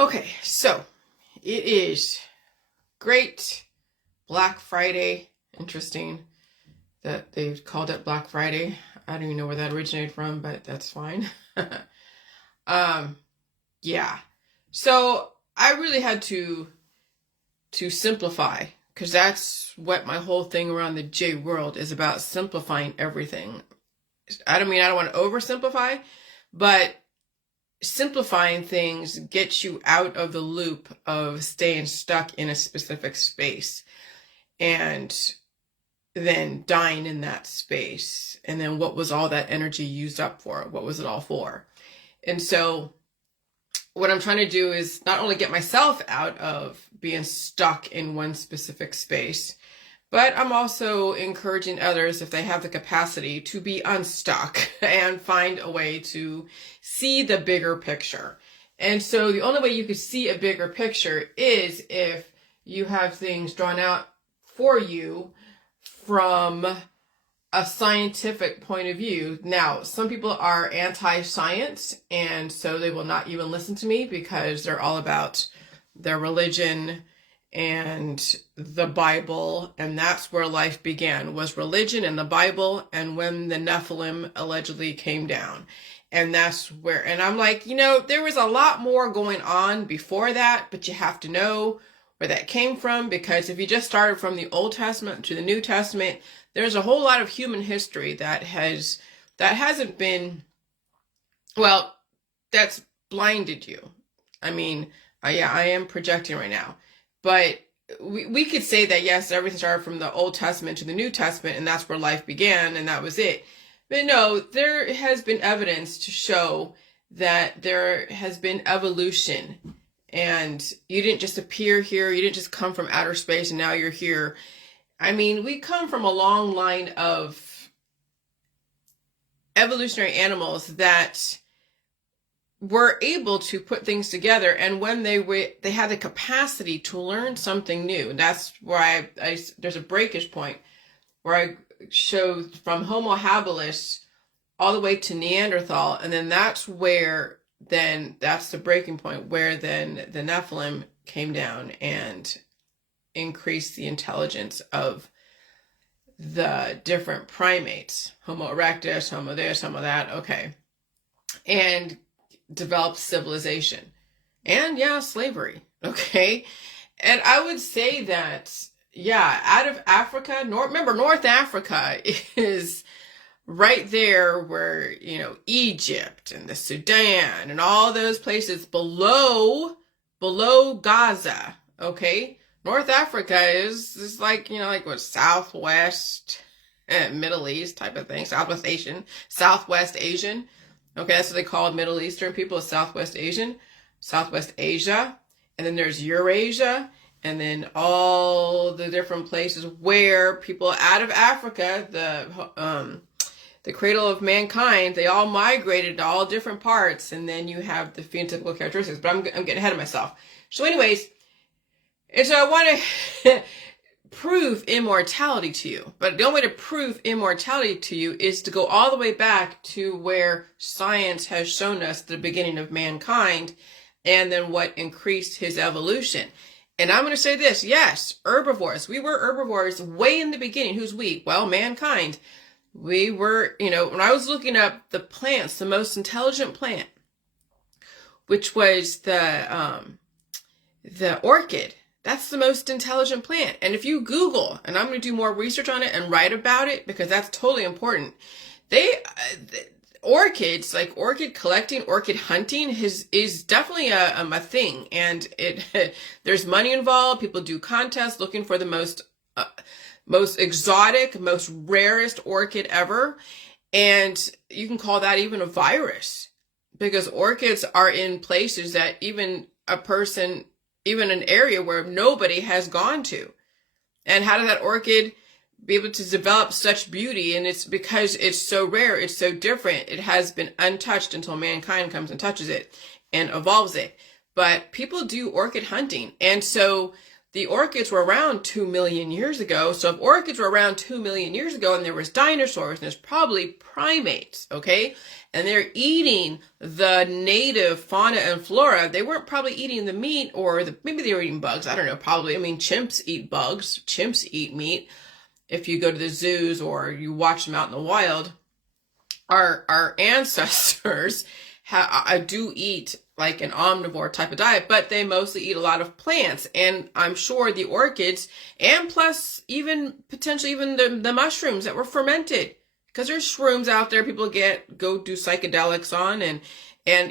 Okay, so it is great Black Friday. Interesting that they've called it Black Friday. I don't even know where that originated from, but that's fine. Yeah. So I really had to simplify, because that's what my whole thing around the J world is about, simplifying everything. I don't want to oversimplify, but simplifying things gets you out of the loop of staying stuck in a specific space and then dying in that space. And then what was all that energy used up for? What was it all for? And so what I'm trying to do is not only get myself out of being stuck in one specific space, but I'm also encouraging others, if they have the capacity, to be unstuck and find a way to see the bigger picture. And so the only way you could see a bigger picture is if you have things drawn out for you from a scientific point of view. Now, some people are anti-science, and so they will not even listen to me because they're all about their religion and the Bible, and that's where life began, was religion and the Bible, and when the Nephilim allegedly came down. And that's where, and I'm like, there was a lot more going on before that, but you have to know where that came from, because if you just started from the Old Testament to the New Testament, there's a whole lot of human history that hasn't been, well, that's blinded you. I am projecting right now. But we could say that, yes, everything started from the Old Testament to the New Testament, and that's where life began, and that was it. But no, there has been evidence to show that there has been evolution, and you didn't just appear here, you didn't just come from outer space, and now you're here. We come from a long line of evolutionary animals that were able to put things together, and when they had the capacity to learn something new. And that's where there's a breakage point where I showed from Homo habilis all the way to Neanderthal, and then that's the breaking point where then the Nephilim came down and increased the intelligence of the different primates, Homo erectus, Homo this, Homo that, okay, and developed civilization and slavery. Okay. And I would say that, out of Africa, North Africa is right there where, Egypt and the Sudan and all those places below Gaza. Okay. North Africa is like, what, Southwest, Middle East type of thing, Southwest Asian. Okay, that's what they call Middle Eastern people, is Southwest Asia. And then there's Eurasia, and then all the different places where people out of Africa, the cradle of mankind, they all migrated to all different parts, and then you have the phenotypical characteristics. But I'm getting ahead of myself. So anyways, and so I want to prove immortality to you. But the only way to prove immortality to you is to go all the way back to where science has shown us the beginning of mankind, and then what increased his evolution. And I'm going to say this, yes, herbivores. We were herbivores way in the beginning. Who's we? Well, mankind. We were, when I was looking up the plants, the most intelligent plant, which was the orchid. That's the most intelligent plant. And if you Google, and I'm going to do more research on it and write about it, because that's totally important. Orchids, like orchid collecting, orchid hunting is definitely a thing. And there's money involved. People do contests looking for the most exotic, most rarest orchid ever. And you can call that even a virus, because orchids are in places that even an area where nobody has gone to. And how did that orchid be able to develop such beauty? And it's because it's so rare, it's so different. It has been untouched until mankind comes and touches it and evolves it. But people do orchid hunting. And so the orchids were around 2 million years ago. So if orchids were around 2 million years ago and there was dinosaurs, and there's probably primates, okay? And they're eating the native fauna and flora. They weren't probably eating the meat, or maybe they were eating bugs. I don't know, probably. I mean, chimps eat bugs. Chimps eat meat. If you go to the zoos or you watch them out in the wild, our ancestors do eat like an omnivore type of diet, but they mostly eat a lot of plants. And I'm sure the orchids, and plus even potentially even the mushrooms that were fermented, because there's shrooms out there people go do psychedelics on, and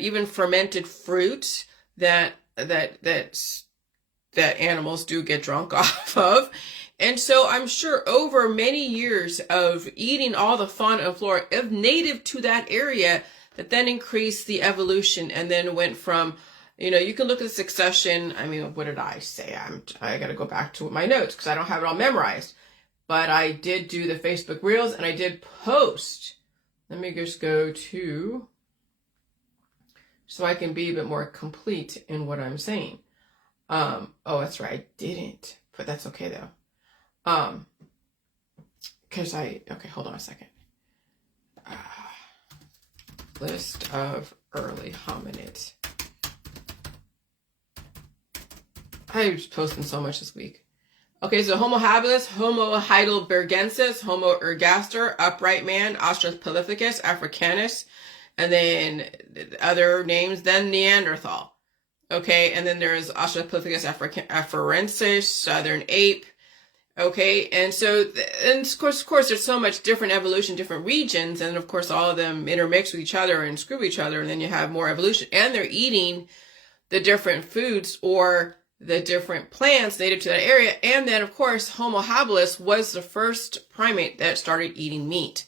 even fermented fruits that animals do get drunk off of. And so I'm sure over many years of eating all the fauna and flora of native to that area, that then increased the evolution, and then went from, you can look at the succession. I mean, what did I say? I got to go back to my notes because I don't have it all memorized. But I did do the Facebook Reels, and I did post. Let me just go to, so I can be a bit more complete in what I'm saying. Oh, that's right, I didn't, but that's okay though. Okay, hold on a second. List of early hominids. I was posting so much this week. Okay, so Homo habilis, Homo heidelbergensis, Homo ergaster, upright man, Australopithecus, Africanus, and then other names, then Neanderthal. Okay, and then there's Australopithecus afarensis, southern ape. Okay, and so, and of course, there's so much different evolution, different regions, and of course, all of them intermix with each other and screw each other, and then you have more evolution, and they're eating the different foods or the different plants native to that area, and then, of course, Homo habilis was the first primate that started eating meat.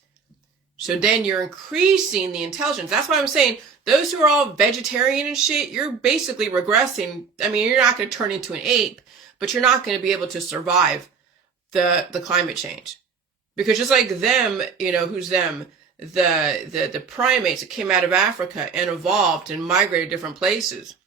So then you're increasing the intelligence. That's why I'm saying those who are all vegetarian and shit, you're basically regressing. I mean, you're not going to turn into an ape, but you're not going to be able to survive the climate change, because just like them, who's them, the primates that came out of Africa and evolved and migrated different places,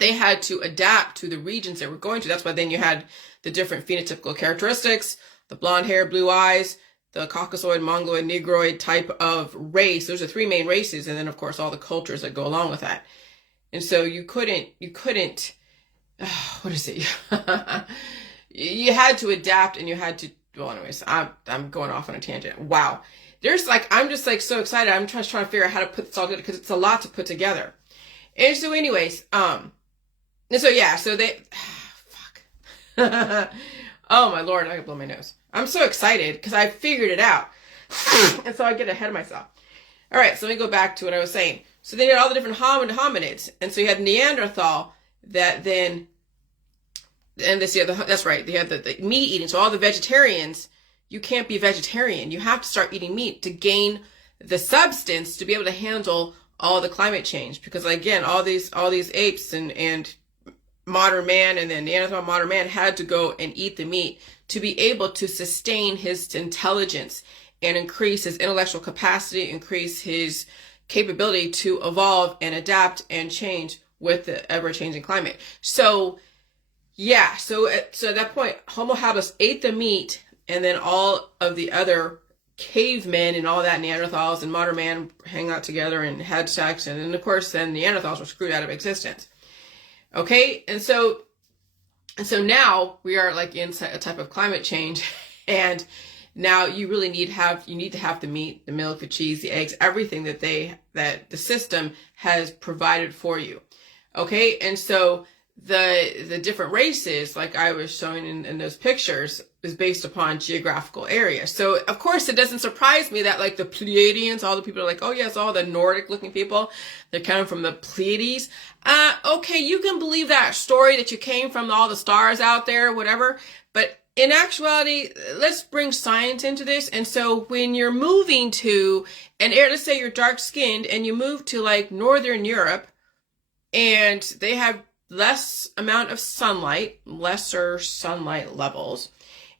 they had to adapt to the regions they were going to. That's why then you had the different phenotypical characteristics, the blonde hair, blue eyes, the Caucasian, mongoloid, negroid type of race. Those are three main races, and then of course all the cultures that go along with that. And so you couldn't what is it? You had to adapt, and you had to, well, anyways, I'm going off on a tangent. Wow. I'm just so excited. I'm trying to figure out how to put this all together, because it's a lot to put together. And so anyways, and so yeah, so they, fuck. Oh my Lord, I can blow my nose. I'm so excited because I figured it out. And so I get ahead of myself. All right, so let me go back to what I was saying. So they had all the different hominids. And so you had Neanderthal that then, and this, that's right, they had the meat eating. So all the vegetarians, you can't be vegetarian. You have to start eating meat to gain the substance to be able to handle all the climate change. Because again, all these apes and modern man, and then Neanderthal modern man had to go and eat the meat to be able to sustain his intelligence and increase his intellectual capacity, increase his capability to evolve and adapt and change with the ever-changing climate. So yeah, so at that point, Homo habilis ate the meat, and then all of the other cavemen and all that, Neanderthals and modern man, hang out together and had sex, and then of course then Neanderthals were screwed out of existence. Okay, and so now we are like in a type of climate change, and now you really need to have the meat, the milk, the cheese, the eggs, everything that the system has provided for you. Okay, and so the different races, like I was showing in those pictures, is based upon geographical area. So of course it doesn't surprise me that like the Pleiadians, all the people are like, oh yes, all the Nordic looking people, they're coming from the Pleiades. Okay, you can believe that story that you came from all the stars out there, whatever. But in actuality, let's bring science into this. And so when you're moving to an area, let's say you're dark skinned and you move to like Northern Europe, and they have less amount of sunlight, lesser sunlight levels.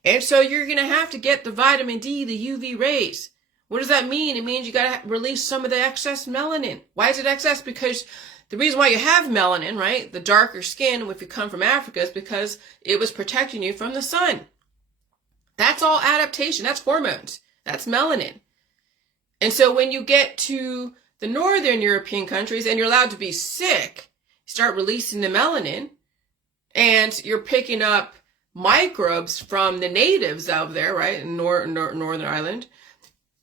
And so you're going to have to get the vitamin D, the UV rays. What does that mean? It means you got to release some of the excess melanin. Why is it excess? Because The reason why you have melanin, right, the darker skin if you come from Africa, is because it was protecting you from the sun. That's all adaptation. That's hormones. That's melanin. And so when you get to the northern European countries and you're allowed to be sick, you start releasing the melanin and you're picking up microbes from the natives out there, right, in Northern Ireland.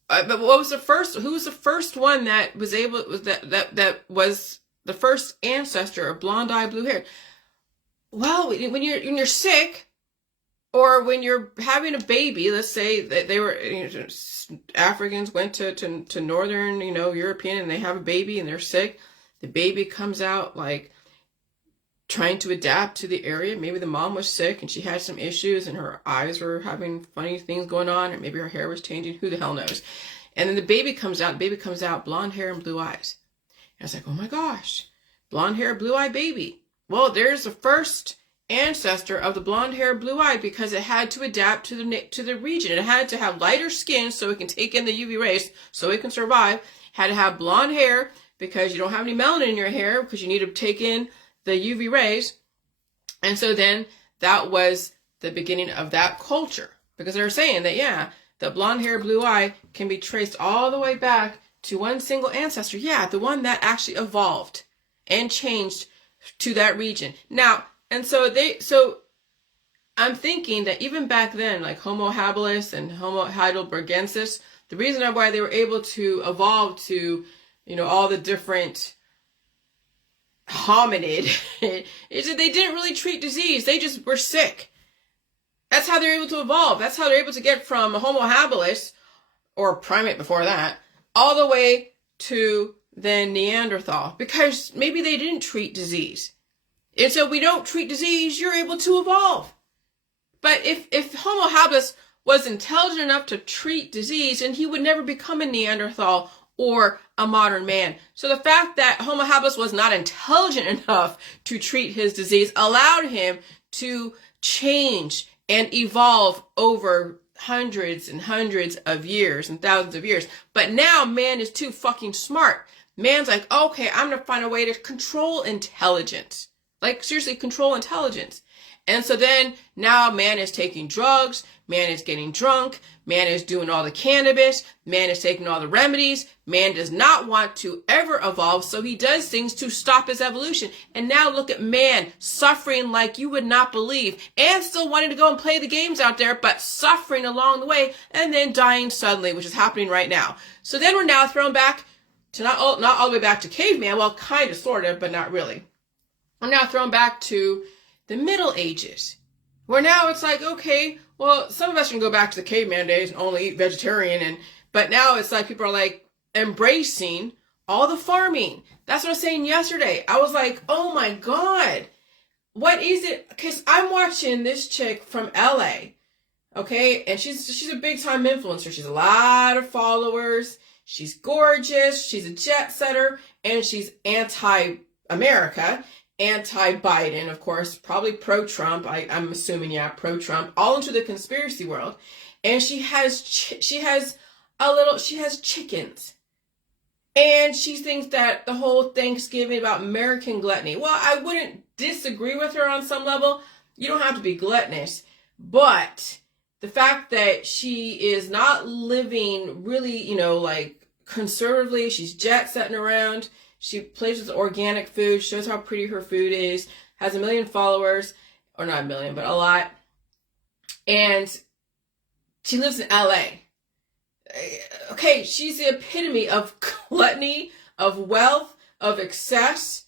But what was the first? Who was the first one that was able? That was the first ancestor of blonde-eyed, blue hair? Well, when you're sick, or when you're having a baby, let's say that they were Africans went to northern European and they have a baby and they're sick. The baby comes out like trying to adapt to the area. Maybe the mom was sick and she had some issues and her eyes were having funny things going on, or maybe her hair was changing. Who the hell knows? And then the baby comes out, blonde hair and blue eyes. And it's like, oh my gosh, blonde hair, blue eye baby. Well, there's the first ancestor of the blonde hair, blue eye, because it had to adapt to the region. It had to have lighter skin so it can take in the UV rays, so it can survive. Had to have blonde hair because you don't have any melanin in your hair because you need to take in the UV rays. And so then that was the beginning of that culture, because they're saying that, yeah, the blonde hair, blue eye can be traced all the way back to one single ancestor. Yeah, the one that actually evolved and changed to that region. Now, and so I'm thinking that even back then, like Homo habilis and Homo heidelbergensis, the reason why they were able to evolve to, all the different hominid is that they didn't really treat disease. They just were sick. That's how they're able to evolve. That's how they're able to get from Homo habilis, or primate before that, all the way to then Neanderthal, because maybe they didn't treat disease. And so we don't treat disease, you're able to evolve. But if Homo habilis was intelligent enough to treat disease, then he would never become a Neanderthal or a modern man. So the fact that Homo habilis was not intelligent enough to treat his disease allowed him to change and evolve over hundreds and hundreds of years and thousands of years. But now man is too fucking smart. Man's like, okay, I'm going to find a way to control intelligence. Like, seriously, control intelligence. And so then now man is taking drugs, man is getting drunk, man is doing all the cannabis, man is taking all the remedies, man does not want to ever evolve, so he does things to stop his evolution. And now look at man suffering like you would not believe, and still wanting to go and play the games out there, but suffering along the way, and then dying suddenly, which is happening right now. So then we're now thrown back to not all the way back to caveman, well, kind of, sort of, but not really. We're now thrown back to the Middle Ages, where now it's like, okay, well, some of us can go back to the caveman days and only eat vegetarian, but now it's like people are like embracing all the farming. That's what I was saying yesterday. I was like, oh my God, what is it? Because I'm watching this chick from LA, okay, and she's a big time influencer. She's a lot of followers. She's gorgeous. She's a jet setter, and she's anti-America. Anti-Biden, of course, probably pro-Trump. I'm assuming, yeah, pro-Trump, all into the conspiracy world. And she has chickens. And she thinks that the whole Thanksgiving about American gluttony. Well, I wouldn't disagree with her on some level. You don't have to be gluttonous. But the fact that she is not living really, like conservatively, she's jet setting around. She plays with organic food, shows how pretty her food is, has 1 million followers, or not 1 million, but a lot. And she lives in LA. Okay, she's the epitome of gluttony, of wealth, of excess,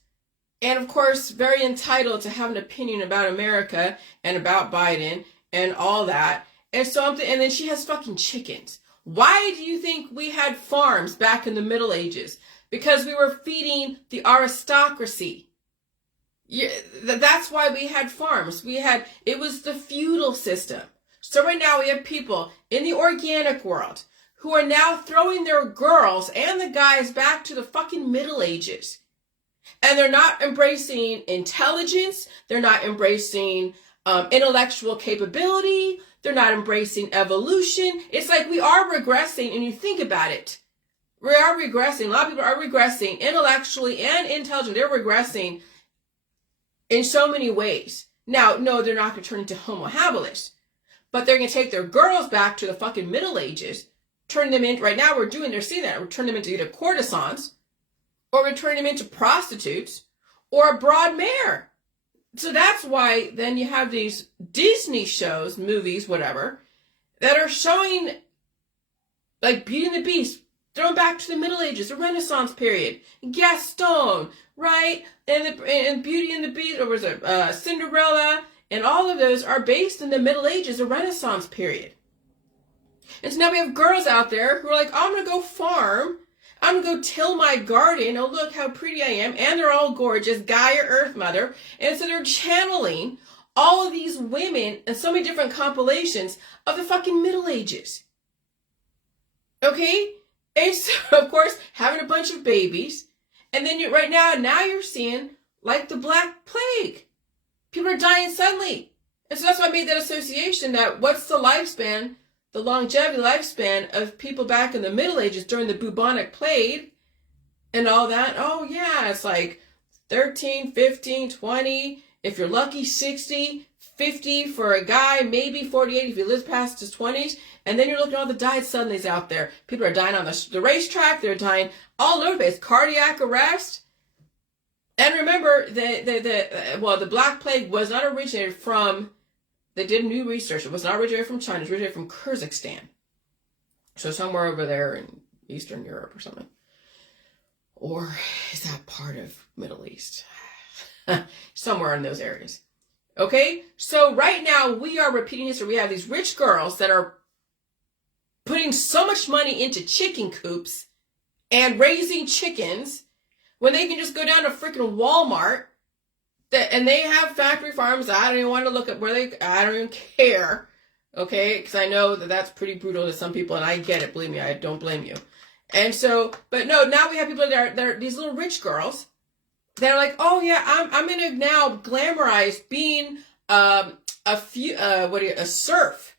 and of course, very entitled to have an opinion about America and about Biden and all that. And so and then she has fucking chickens. Why do you think we had farms back in the Middle Ages? Because we were feeding the aristocracy. That's why we had farms. It was the feudal system. So right now we have people in the organic world who are now throwing their girls and the guys back to the fucking Middle Ages. And they're not embracing intelligence. They're not embracing intellectual capability. They're not embracing evolution. It's like we are regressing, and you think about it. We are regressing. A lot of people are regressing intellectually and intelligently. They're regressing in so many ways. Now, no, they're not going to turn into homo habilis, but they're going to take their girls back to the fucking Middle Ages, turn them in. Right now, they're seeing that. We're turning them into either courtesans, or we're turning them into prostitutes, or a broad mare. So that's why then you have these Disney shows, movies, whatever, that are showing like Beauty and the Beast, thrown back to the Middle Ages, the Renaissance period, Gaston, right? And Beauty and the Beast, or was it Cinderella, and all of those are based in the Middle Ages, the Renaissance period. And so now we have girls out there who are like, I'm going to go farm. I'm going to go till my garden. Oh, look how pretty I am. And they're all gorgeous. Gaia Earth Mother. And so they're channeling all of these women and so many different compilations of the fucking Middle Ages. Okay? And so, of course, having a bunch of babies. And then right now you're seeing like the Black Plague. People are dying suddenly. And so that's why I made that association that what's the lifespan, the longevity lifespan of people back in the Middle Ages during the bubonic plague and all that. Oh, yeah, it's like 13, 15, 20. If you're lucky, 60, 50 for a guy, maybe 48 if he lives past his 20s. And then you're looking at all the died suddenlies out there. People are dying on the racetrack. They're dying all over the place. Cardiac arrest. And remember, the Black Plague was not originated from, they did new research. It was not originated from China. It was originated from Kazakhstan. So somewhere over there in Eastern Europe or something. Or is that part of Middle East? Somewhere in those areas. Okay? So right now we are repeating history. We have these rich girls that are putting so much money into chicken coops and raising chickens when they can just go down to freaking Walmart and they have factory farms. I don't even want to look at I don't even care. Okay? Because I know that that's pretty brutal to some people and I get it. Believe me, I don't blame you. And so, but no, now we have people that are these little rich girls that are like, oh yeah, I'm going to now glamorize being a serf.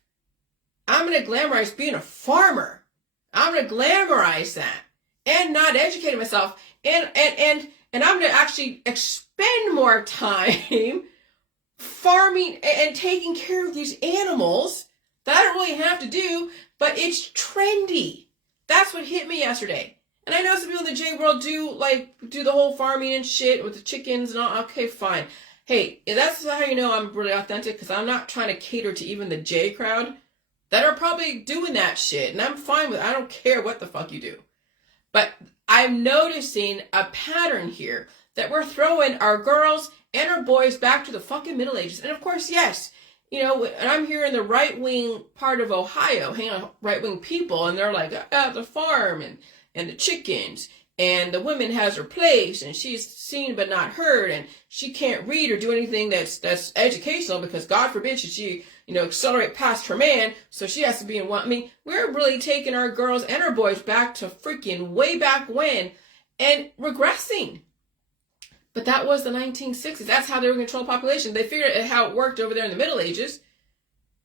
I'm going to glamorize being a farmer. I'm going to glamorize that and not educate myself. And I'm going to actually expend more time farming and taking care of these animals that I don't really have to do, but it's trendy. That's what hit me yesterday. And I know some people in the J world do the whole farming and shit with the chickens and all. Okay, fine. Hey, that's how you know I'm really authentic, because I'm not trying to cater to even the J crowd that are probably doing that shit. And I'm fine with it. I don't care what the fuck you do. But I'm noticing a pattern here that we're throwing our girls and our boys back to the fucking Middle Ages. And of course, yes, you know, and I'm here in the right-wing part of Ohio, hanging out with right-wing people, and they're like, the farm and the chickens, and the woman has her place, and she's seen but not heard, and she can't read or do anything that's educational, because God forbid should she, you know, accelerate past her man, so she has to be in one. I mean, we're really taking our girls and our boys back to freaking way back when, and regressing. But that was the 1960s. That's how they were controlling the population. They figured out how it worked over there in the Middle Ages,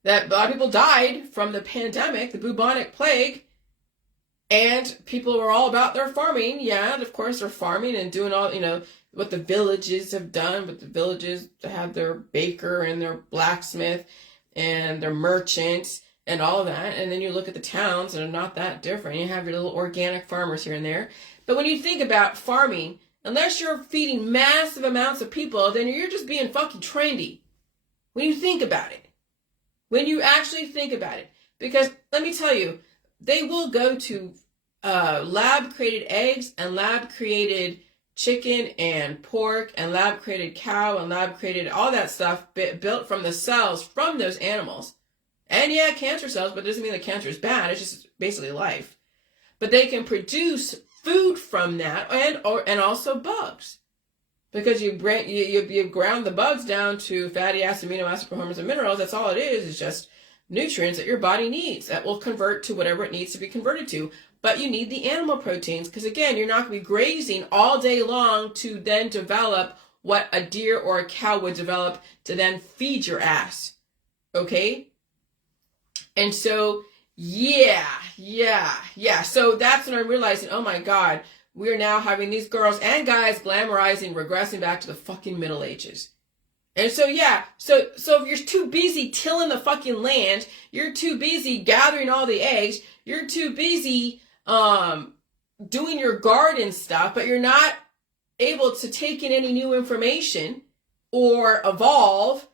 that a lot of people died from the pandemic, the bubonic plague, and people were all about their farming. Yeah, of course, they're farming and doing all, you know, what the villages have done. But the villages have their baker and their blacksmith and their merchants and all of that. And then you look at the towns, and they're not that different. You have your little organic farmers here and there. But when you think about farming, unless you're feeding massive amounts of people, then you're just being fucking trendy. When you think about it. When you actually think about it. Because let me tell you, they will go to lab-created eggs and lab-created chicken and pork and lab-created cow and lab-created all that stuff built from the cells from those animals. And yeah, cancer cells, but it doesn't mean that cancer is bad. It's just basically life. But they can produce food from that and also bugs. Because you ground the bugs down to fatty acid, amino acid, hormones, and minerals. That's all it is just nutrients that your body needs that will convert to whatever it needs to be converted to. But you need the animal proteins, because again, you're not going to be grazing all day long to then develop what a deer or a cow would develop to then feed your ass. Okay? And so Yeah. So that's when I'm realizing, oh my God, we're now having these girls and guys glamorizing, regressing back to the fucking Middle Ages. And so, yeah, so if you're too busy tilling the fucking land, you're too busy gathering all the eggs, you're too busy doing your garden stuff, but you're not able to take in any new information or evolve.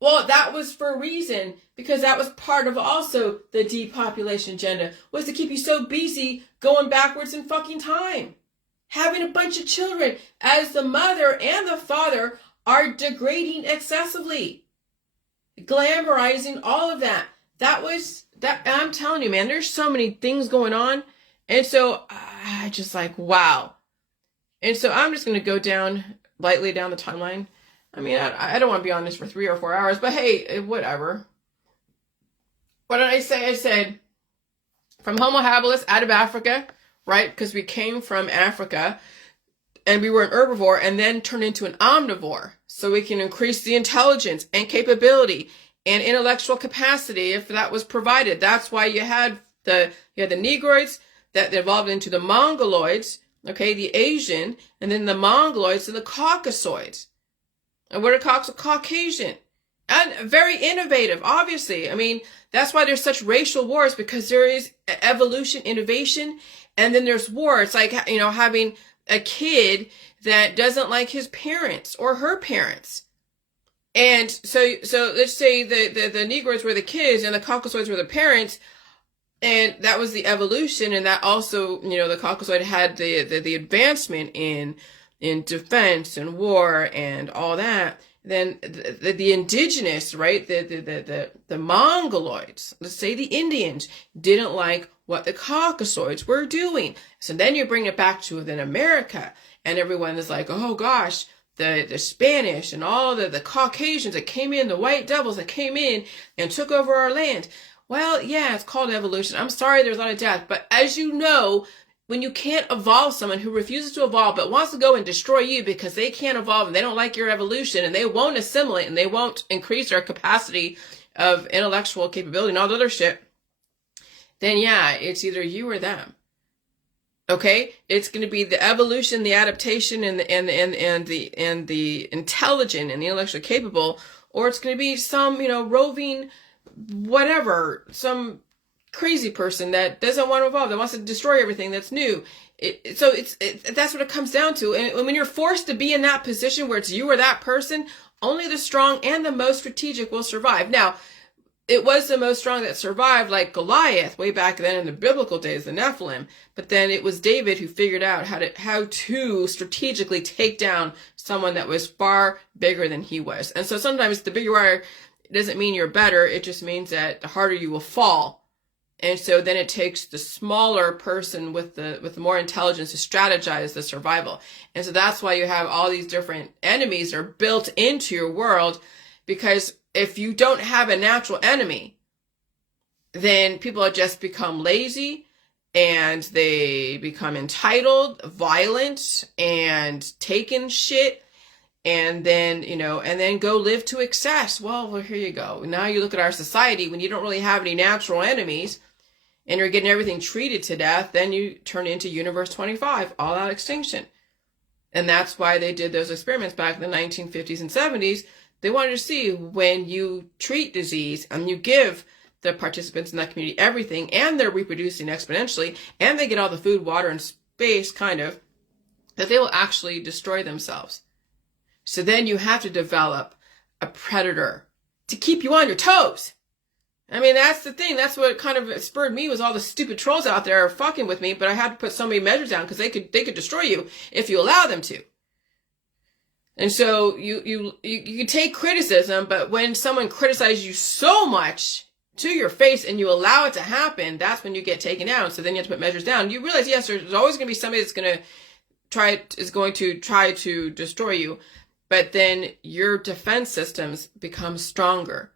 Well, that was for a reason, because that was part of also the depopulation agenda, was to keep you so busy going backwards in fucking time. Having a bunch of children as the mother and the father are degrading excessively. Glamorizing all of that. I'm telling you, man, there's so many things going on. And so I just like, wow. And so I'm just going to go lightly down the timeline. I mean, I don't want to be on this for 3 or 4 hours, but hey, whatever. What did I say? I said, from Homo habilis out of Africa, right? Because we came from Africa and we were an herbivore and then turned into an omnivore. So we can increase the intelligence and capability and intellectual capacity if that was provided. That's why you had the negroids that evolved into the mongoloids, okay, the Asian, and then the mongoloids and the Caucasoids. And what are Caucasian? And very innovative, obviously. I mean, that's why there's such racial wars, because there is evolution, innovation, and then there's war. It's like, having a kid that doesn't like his parents or her parents. And so let's say the negroids were the kids and the Caucasoids were the parents. And that was the evolution. And that also, the Caucasoid had the advancement in defense and war and all that. Then the indigenous, right? The mongoloids, let's say the Indians, didn't like what the Caucasoids were doing. So then you bring it back to then America, and everyone is like, oh gosh, the Spanish and all the Caucasians that came in, the white devils that came in and took over our land. Well, yeah, it's called evolution. I'm sorry there's a lot of death, but as you know, when you can't evolve someone who refuses to evolve but wants to go and destroy you because they can't evolve and they don't like your evolution and they won't assimilate and they won't increase their capacity of intellectual capability and all the other shit, then yeah, it's either you or them. Okay? It's going to be the evolution, the adaptation, and the intelligent and the intellectually capable, or it's going to be some, roving whatever, some crazy person that doesn't want to evolve, that wants to destroy everything that's new. So that's what it comes down to. And when you're forced to be in that position where it's you or that person, only the strong and the most strategic will survive. Now, it was the most strong that survived, like Goliath, way back then in the biblical days, the Nephilim. But then it was David who figured out how to strategically take down someone that was far bigger than he was. And so sometimes the bigger you are, it doesn't mean you're better. It just means that the harder you will fall. And so then it takes the smaller person with the more intelligence to strategize the survival. And so that's why you have all these different enemies that are built into your world, because if you don't have a natural enemy, then people just become lazy and they become entitled, violent, and taking shit. And then, and then go live to excess. Well, here you go. Now you look at our society, when you don't really have any natural enemies, and you're getting everything treated to death, then you turn into Universe 25, all out extinction. And that's why they did those experiments back in the 1950s and 70s. They wanted to see, when you treat disease and you give the participants in that community everything, and they're reproducing exponentially, and they get all the food, water, and space, kind of, that they will actually destroy themselves. So then you have to develop a predator to keep you on your toes. I mean, that's the thing. That's what kind of spurred me, was all the stupid trolls out there fucking with me, but I had to put so many measures down because they could destroy you if you allow them to. And so you can take criticism, but when someone criticizes you so much to your face and you allow it to happen, that's when you get taken down. So then you have to put measures down. You realize, yes, there's always going to be somebody that's going to try to destroy you, but then your defense systems become stronger.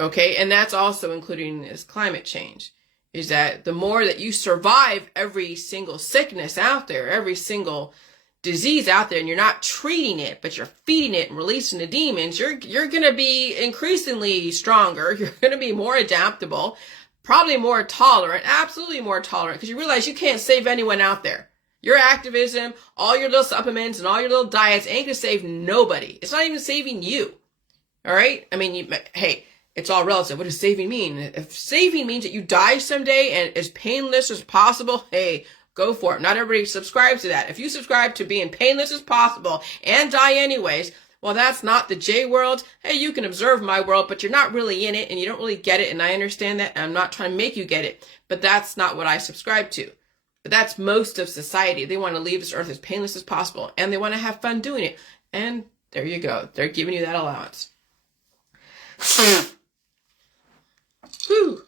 Okay, and that's also including this climate change, is that the more that you survive every single sickness out there, every single disease out there, and you're not treating it, but you're feeding it and releasing the demons, you're going to be increasingly stronger. You're going to be more adaptable, probably more tolerant, absolutely more tolerant, because you realize you can't save anyone out there. Your activism, all your little supplements and all your little diets ain't gonna save nobody. It's not even saving you. All right? I mean, hey, it's all relative. What does saving mean? If saving means that you die someday and as painless as possible, hey, go for it. Not everybody subscribes to that. If you subscribe to being painless as possible and die anyways, well, that's not the J world. Hey, you can observe my world, but you're not really in it and you don't really get it. And I understand that. And I'm not trying to make you get it, but that's not what I subscribe to. But that's most of society. They want to leave this earth as painless as possible and they want to have fun doing it. And there you go. They're giving you that allowance. Whew.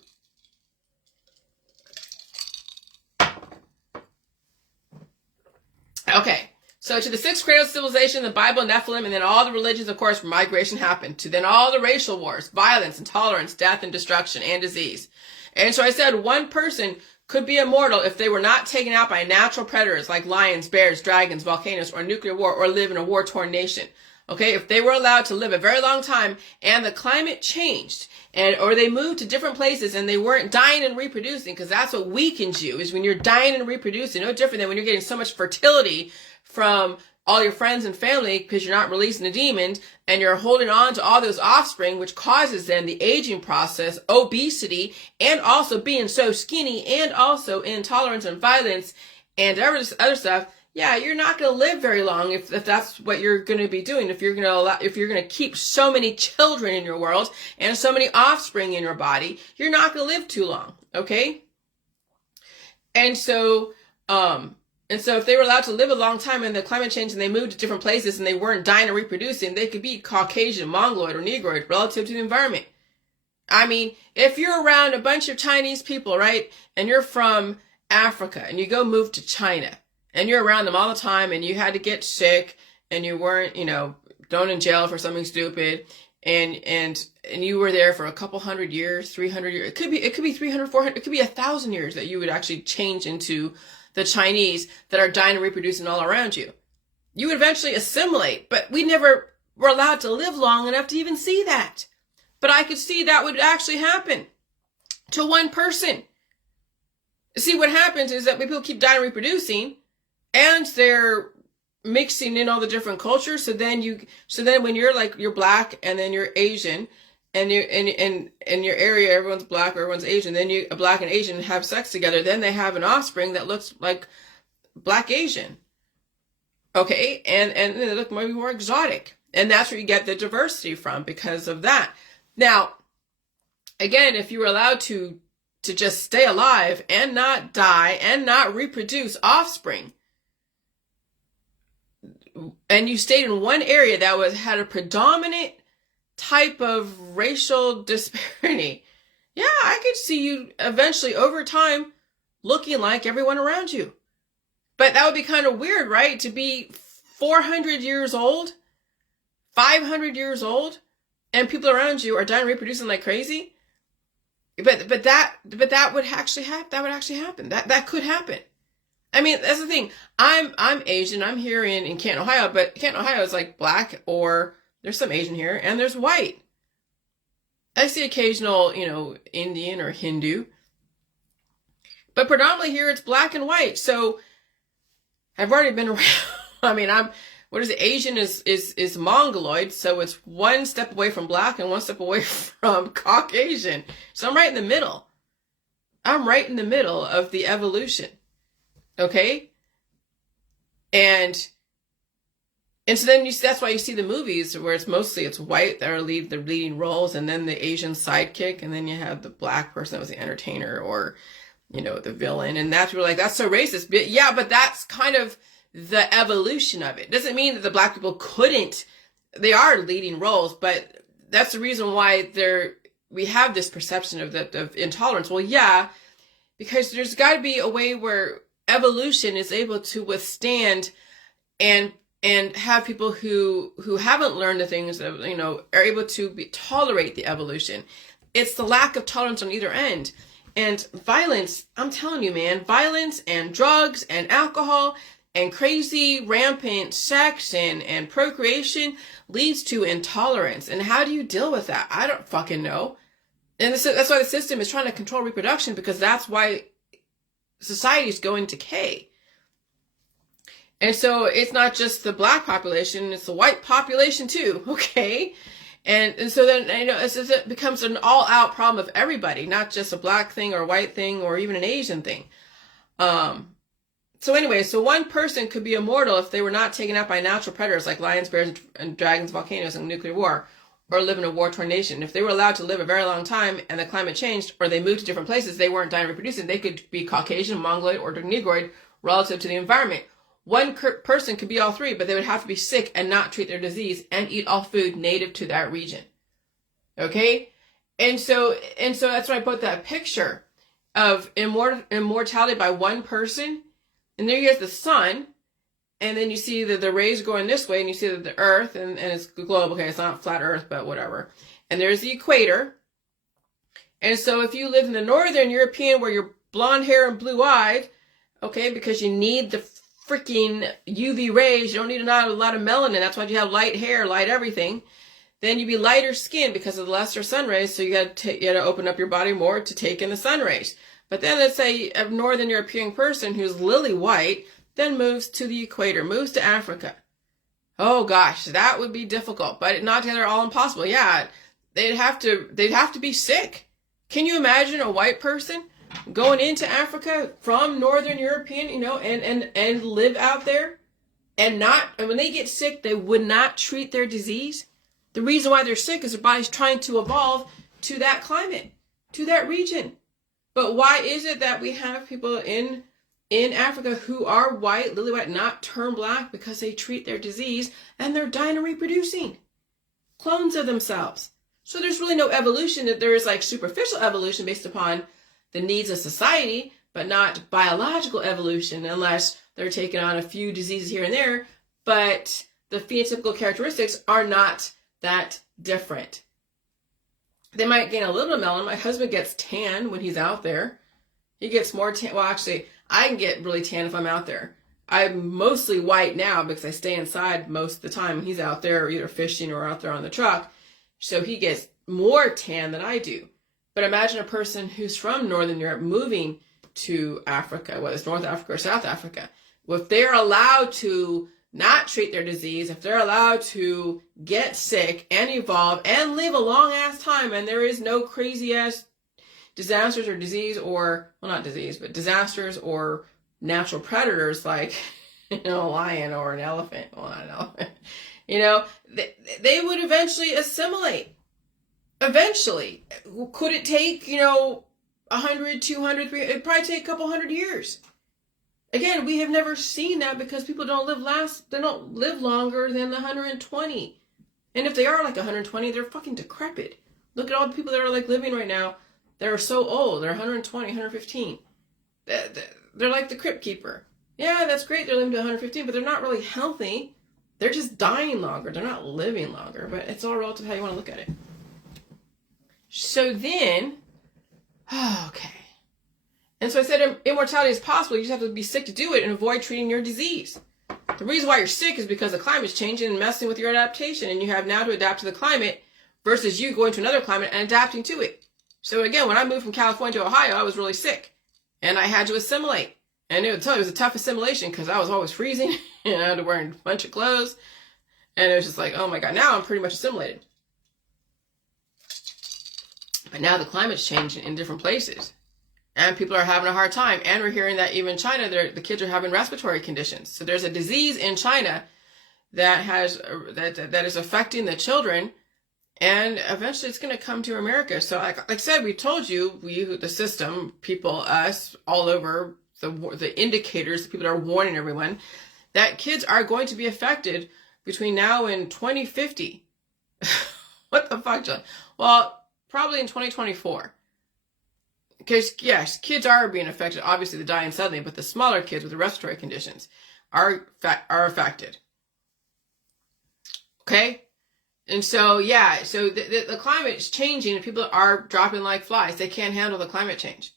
Okay, so to the 6 cradles of civilization, the Bible, Nephilim, and then all the religions, of course, migration happened. To then all the racial wars, violence, intolerance, death, and destruction, and disease. And so I said one person could be immortal if they were not taken out by natural predators like lions, bears, dragons, volcanoes, or nuclear war, or live in a war-torn nation. Okay, if they were allowed to live a very long time and the climate changed or they moved to different places and they weren't dying and reproducing, because that's what weakens you, is when you're dying and reproducing. No different than when you're getting so much fertility from all your friends and family because you're not releasing the demons and you're holding on to all those offspring, which causes then the aging process, obesity, and also being so skinny, and also intolerance and violence and other stuff. Yeah, you're not going to live very long if that's what you're going to be doing. If you're going to keep so many children in your world and so many offspring in your body, you're not going to live too long. Okay. And so if they were allowed to live a long time and the climate changed and they moved to different places and they weren't dying and reproducing, they could be Caucasian, mongoloid, or negroid relative to the environment. I mean, if you're around a bunch of Chinese people, right, and you're from Africa and you go move to China, and you're around them all the time and you had to get sick and you weren't, thrown in jail for something stupid and you were there for a couple 100 years, 300 years. It could be 300, 400, it could be 1,000 years that you would actually change into the Chinese that are dying and reproducing all around you. You would eventually assimilate, but we never were allowed to live long enough to even see that. But I could see that would actually happen to one person. See, what happens is that people keep dying and reproducing, and they're mixing in all the different cultures. So then when you're black and then you're Asian and you in your area, everyone's black or everyone's Asian, then a black and Asian have sex together. Then they have an offspring that looks like black Asian. Okay. And they look maybe more exotic. And that's where you get the diversity from because of that. Now, again, if you were allowed to just stay alive and not die and not reproduce offspring, and you stayed in one area that had a predominant type of racial disparity, yeah, I could see you eventually over time looking like everyone around you. But that would be kind of weird, right? To be 400 years old, 500 years old, and people around you are dying reproducing like crazy. But that would actually happen. That would actually happen. That could happen. I mean, that's the thing. I'm Asian. I'm here in Canton, Ohio, but Canton, Ohio is like black, or there's some Asian here, and there's white. I see occasional, Indian or Hindu. But predominantly here it's black and white. So I've already been around. I mean, Asian is mongoloid, so it's one step away from black and one step away from Caucasian. So I'm right in the middle. I'm right in the middle of the evolution. Okay? And so then that's why you see the movies where it's white that are the leading roles, and then the Asian sidekick, and then you have the black person that was the entertainer, or, the villain. And that's really that's so racist. But yeah, but that's kind of the evolution of it. Doesn't mean that the black people they are leading roles, but that's the reason why we have this perception of intolerance. Well, yeah, because there's got to be a way where evolution is able to withstand and have people who haven't learned the things of, are able to tolerate the evolution. It's the lack of tolerance on either end. And violence, I'm telling you, man, violence and drugs and alcohol and crazy rampant sex and procreation leads to intolerance. And how do you deal with that? I don't fucking know. And that's why the system is trying to control reproduction, because that's why society is going to decay. And so it's not just the black population, it's the white population too, okay? And so then, it becomes an all-out problem of everybody, not just a black thing or a white thing or even an Asian thing. So anyway, so one person could be immortal if they were not taken out by natural predators like lions, bears, and dragons, volcanoes, and nuclear war, or live in a war-torn nation. If they were allowed to live a very long time and the climate changed, or they moved to different places, they weren't dying and reproducing, they could be Caucasian, mongoloid, or negroid relative to the environment. One person could be all three, but they would have to be sick and not treat their disease and eat all food native to that region. Okay? And so that's why I put that picture of immortality by one person. And there you have the sun, and then you see that the rays are going this way, and you see that the earth, and it's the globe. Okay, it's not flat earth, but whatever. And there's the equator. And so if you live in the northern European where you're blonde hair and blue-eyed, okay, because you need the freaking UV rays, you don't need a lot of melanin, that's why you have light hair, light everything, then you'd be lighter skin because of the lesser sun rays, so you got to open up your body more to take in the sun rays. But then let's say a northern European person who's lily white then moves to the equator, moves to Africa. Oh gosh, that would be difficult, but not together all impossible. Yeah, they'd have to be sick. Can you imagine a white person going into Africa from northern European, and live out there and when they get sick, they would not treat their disease? The reason why they're sick is their body's trying to evolve to that climate, to that region. But why is it that we have people in Africa who are white, lily white, not turn black? Because they treat their disease and they're dying and reproducing. Clones of themselves. So there's really no evolution. That there is like superficial evolution based upon the needs of society, but not biological evolution unless they're taking on a few diseases here and there. But the phenotypical characteristics are not that different. They might gain a little bit of melanin. My husband gets tan when he's out there. He gets more tan. Well, actually, I can get really tan if I'm out there. I'm mostly white now because I stay inside most of the time when he's out there either fishing or out there on the truck. So he gets more tan than I do. But imagine a person who's from Northern Europe moving to Africa, whether it's North Africa or South Africa. Well, if they're allowed to not treat their disease, if they're allowed to get sick and evolve and live a long ass time, and there is no crazy ass disasters or disease or, well, not disease, but disasters or natural predators like, a lion or an elephant. Well, not an elephant. They would eventually assimilate. Eventually. Could it take, 100, 200, 300? It'd probably take a couple hundred years. Again, we have never seen that because people don't live longer than 120. And if they are like 120, they're fucking decrepit. Look at all the people that are like living right now. They're so old. They're 120, 115. They're like the crypt keeper. Yeah, that's great. They're living to 115, but they're not really healthy. They're just dying longer. They're not living longer, but it's all relative how you want to look at it. So then, okay. And so I said immortality is possible. You just have to be sick to do it and avoid treating your disease. The reason why you're sick is because the climate's changing and messing with your adaptation, and you have now to adapt to the climate versus you going to another climate and adapting to it. So again, when I moved from California to Ohio, I was really sick and I had to assimilate. And it was a tough assimilation because I was always freezing and I had to wear a bunch of clothes. And it was just like, oh my God, now I'm pretty much assimilated. But now the climate's changing in different places. And people are having a hard time. And we're hearing that even in China, the kids are having respiratory conditions. So there's a disease in China that is affecting the children. And eventually it's going to come to America. So like I said, we told you, the system, people, us, all over, the indicators, the people that are warning everyone, that kids are going to be affected between now and 2050. What the fuck, John? Well, probably in 2024. Because, yes, kids are being affected. Obviously, they're dying suddenly, but the smaller kids with the respiratory conditions are affected. Okay? And so, yeah, so the climate is changing and people are dropping like flies. They can't handle the climate change.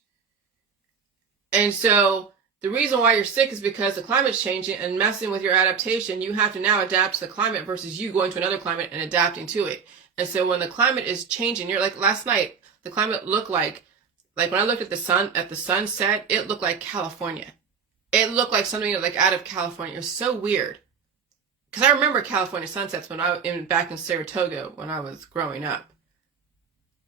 And so the reason why you're sick is because the climate's changing and messing with your adaptation. You have to now adapt to the climate versus you going to another climate and adapting to it. And so when the climate is changing, you're like last night, the climate looked like when I looked at the sunset, it looked like California. It looked like something like out of California. It was so weird. Because I remember California sunsets back in Saratoga when I was growing up.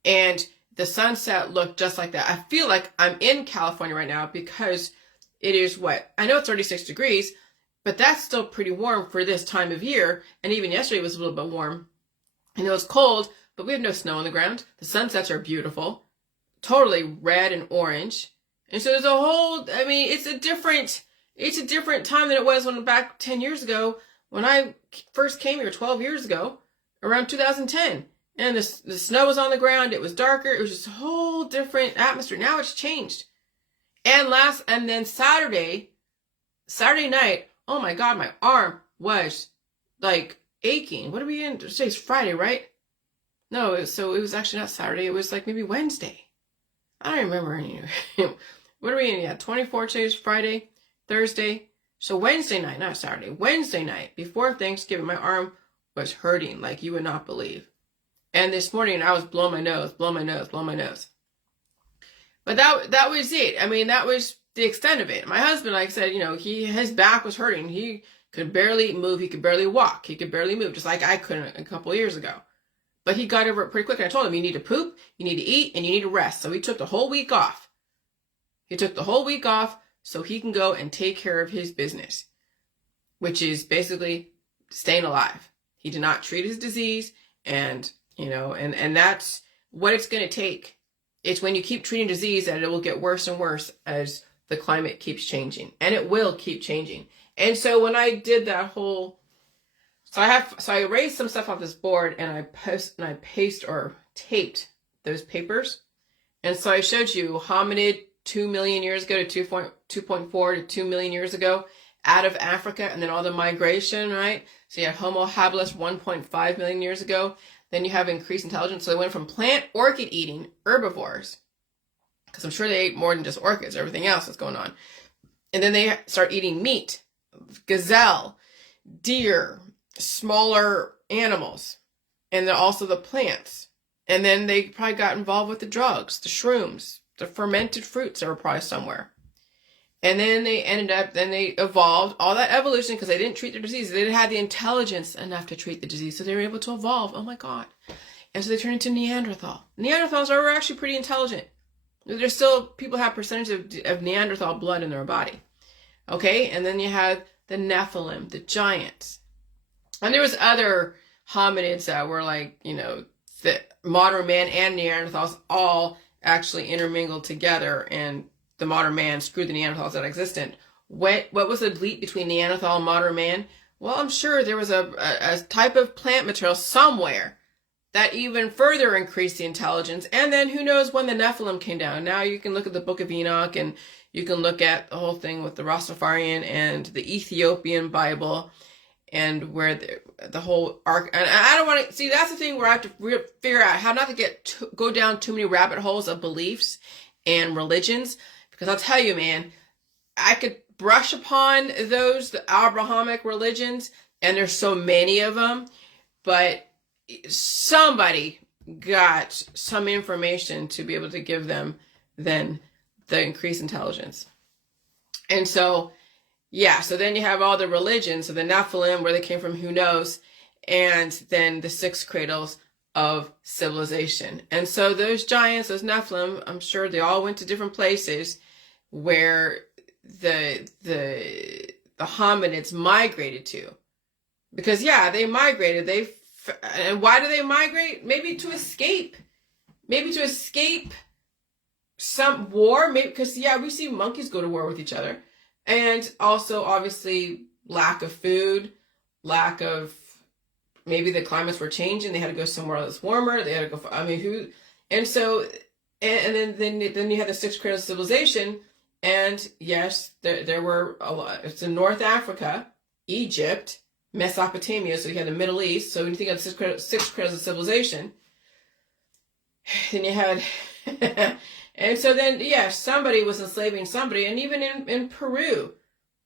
And the sunset looked just like that. I feel like I'm in California right now because it is I know it's 36 degrees, but that's still pretty warm for this time of year. And even yesterday was a little bit warm. I know it's cold, but we have no snow on the ground. The sunsets are beautiful. Totally red and orange. And so there's it's a different time than it was back 10 years ago when I first came here 12 years ago, around 2010. And the snow was on the ground. It was darker. It was just a whole different atmosphere. Now it's changed. And then Saturday night, oh my God, my arm was like aching. What are we in? Today's Friday, right? No, so it was actually not Saturday. It was like maybe Wednesday. I don't remember anymore. What are we in? Yeah, 24 today's Friday, Thursday. So Wednesday night, not Saturday, Wednesday night before Thanksgiving, my arm was hurting like you would not believe. And this morning I was blowing my nose. But that was it. I mean, that was the extent of it. My husband, like I said, his back was hurting. He could barely move. He could barely walk. He could barely move, just like I couldn't a couple of years ago. But he got over it pretty quick. And I told him, you need to poop, you need to eat, and you need to rest. So he took the whole week off. So he can go and take care of his business, which is basically staying alive. He did not treat his disease, and that's what it's going to take. It's when you keep treating disease that it will get worse and worse as the climate keeps changing, and it will keep changing. And so when I did that whole, I erased some stuff off this board and I taped those papers. And so I showed you hominid 2 million years ago to 2.4 to 2 million years ago out of Africa, and then all the migration, right? So you had homo habilis 1.5 million years ago. Then you have increased intelligence. So they went from plant orchid eating herbivores, because I'm sure they ate more than just orchids, everything else that's going on. And then they start eating meat, gazelle, deer, smaller animals, and then also the plants. And then they probably got involved with the drugs, the shrooms, the fermented fruits that were probably somewhere. And then they evolved, all that evolution, because they didn't treat their disease. They didn't have the intelligence enough to treat the disease, so they were able to evolve. Oh my God. And so they turned into Neanderthal. Neanderthals are actually pretty intelligent. There's still, people have percentage of Neanderthal blood in their body. Okay, and then you had the Nephilim, the giants. And there was other hominids that were like, the modern man and Neanderthals all actually intermingled together, and the modern man screwed the Neanderthals that existed. What was the leap between Neanderthal and modern man? Well, I'm sure there was a type of plant material somewhere that even further increased the intelligence. And then who knows when the Nephilim came down. Now you can look at the Book of Enoch, and you can look at the whole thing with the Rastafarian and the Ethiopian Bible, and where the whole arc. And I don't want to see, that's the thing where I have to figure out how not to go down too many rabbit holes of beliefs and religions. Because I'll tell you, man, I could brush upon the Abrahamic religions, and there's so many of them, but somebody got some information to be able to give them then the increased intelligence. And so, yeah, so then you have all the religions, so the Nephilim, where they came from, who knows, and then the 6 cradles of civilization. And so those giants, those Nephilim, I'm sure they all went to different places where the hominids migrated to. Because, yeah, they migrated. And why do they migrate? Maybe to escape. Some war. Maybe because, yeah, we see monkeys go to war with each other. And also, obviously, lack of food, maybe the climates were changing. They had to go somewhere that's warmer. They had to go, and so, and then you had the 6 cradles of civilization. And yes, there were a lot. It's in North Africa, Egypt, Mesopotamia. So you had the Middle East. So when you think of 6 cradles of civilization, then you had, and so then, yeah, somebody was enslaving somebody. And even in Peru,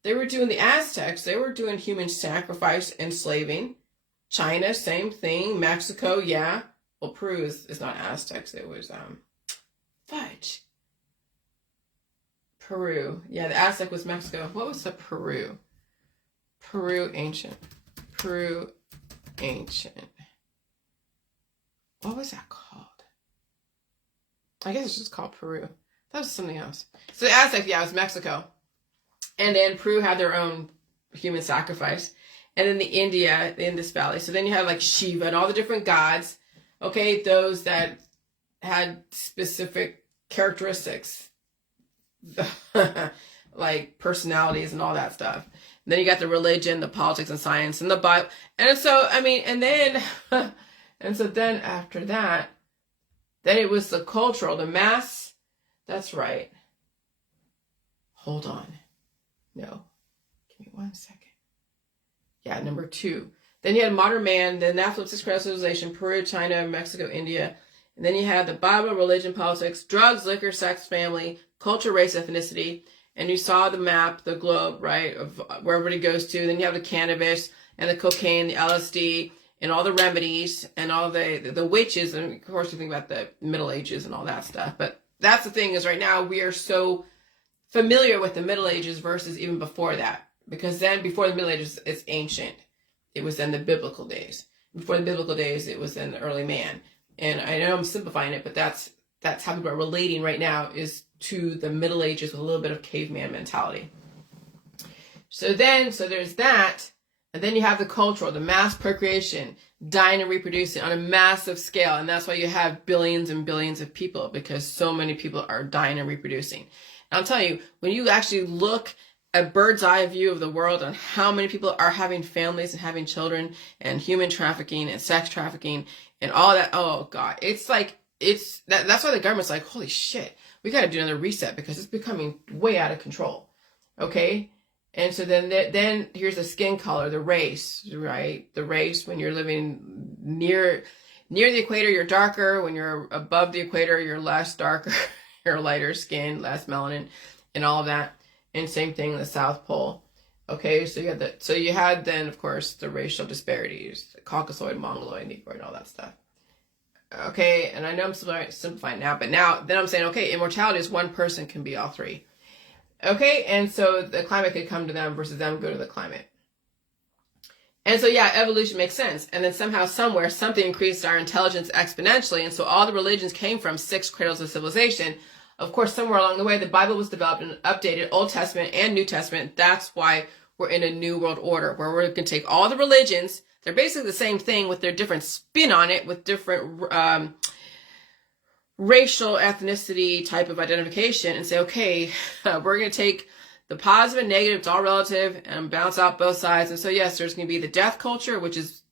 they were doing the Aztecs. They were doing human sacrifice, enslaving. China, same thing. Mexico, yeah. Well, Peru is not Aztecs. It was Fudge. Peru. Yeah, the Aztec was Mexico. What was the Peru? Peru ancient. Peru ancient. What was that called? I guess it's just called Peru. That was something else. So the Aztec, yeah, it was Mexico. And then Peru had their own human sacrifice. And then the Indus Valley. So then you have like Shiva and all the different gods. Okay, those that had specific characteristics. Like personalities and all that stuff. And then you got the religion, the politics and science and the Bible. And so, I mean, and then, and so then after that, then it was the cultural, the mass. That's right. Hold on. No. Give me 1 second. Yeah, number 2. Then you had modern man, the Nephilim, 6 cradles civilization, Peru, China, Mexico, India. And then you had the Bible, religion, politics, drugs, liquor, sex, family, culture, race, ethnicity. And you saw the map, the globe, right, of where everybody goes to. Then you have the cannabis and the cocaine, the LSD, and all the remedies and all the witches. And of course, you think about the Middle Ages and all that stuff. But that's the thing is right now we are so familiar with the Middle Ages versus even before that. Because then before the Middle Ages, it's ancient. It was in the biblical days. Before the biblical days, it was in the early man. And I know I'm simplifying it, but that's how people are relating right now is to the Middle Ages with a little bit of caveman mentality. So there's that. And then you have the cultural, the mass procreation, dying and reproducing on a massive scale. And that's why you have billions and billions of people, because so many people are dying and reproducing. And I'll tell you, when you actually look a bird's eye view of the world on how many people are having families and having children and human trafficking and sex trafficking and all that. Oh God, it's like, that's why the government's like, holy shit, we got to do another reset because it's becoming way out of control. Okay. And so then here's the skin color, the race, right? The race, when you're living near the equator, you're darker. When you're above the equator, you're less darker, you're lighter skin, less melanin and all of that. And same thing in the South Pole. Okay, so you had then, of course, the racial disparities, the Caucasoid, mongoloid, negroid, all that stuff. Okay, and I know I'm simplifying now, but then I'm saying, okay, immortality is one person can be all three. Okay, and so the climate could come to them versus them go to the climate. And so, yeah, evolution makes sense. And then somehow, somewhere, something increased our intelligence exponentially. And so all the religions came from 6 cradles of civilization. Of course, somewhere along the way, the Bible was developed and updated, Old Testament and New Testament. That's why we're in a new world order, where we're going to take all the religions. They're basically the same thing with their different spin on it, with different racial ethnicity type of identification, and say, okay, we're going to take the positive and negative, it's all relative, and balance out both sides. And so, yes, there's going to be the death culture, which is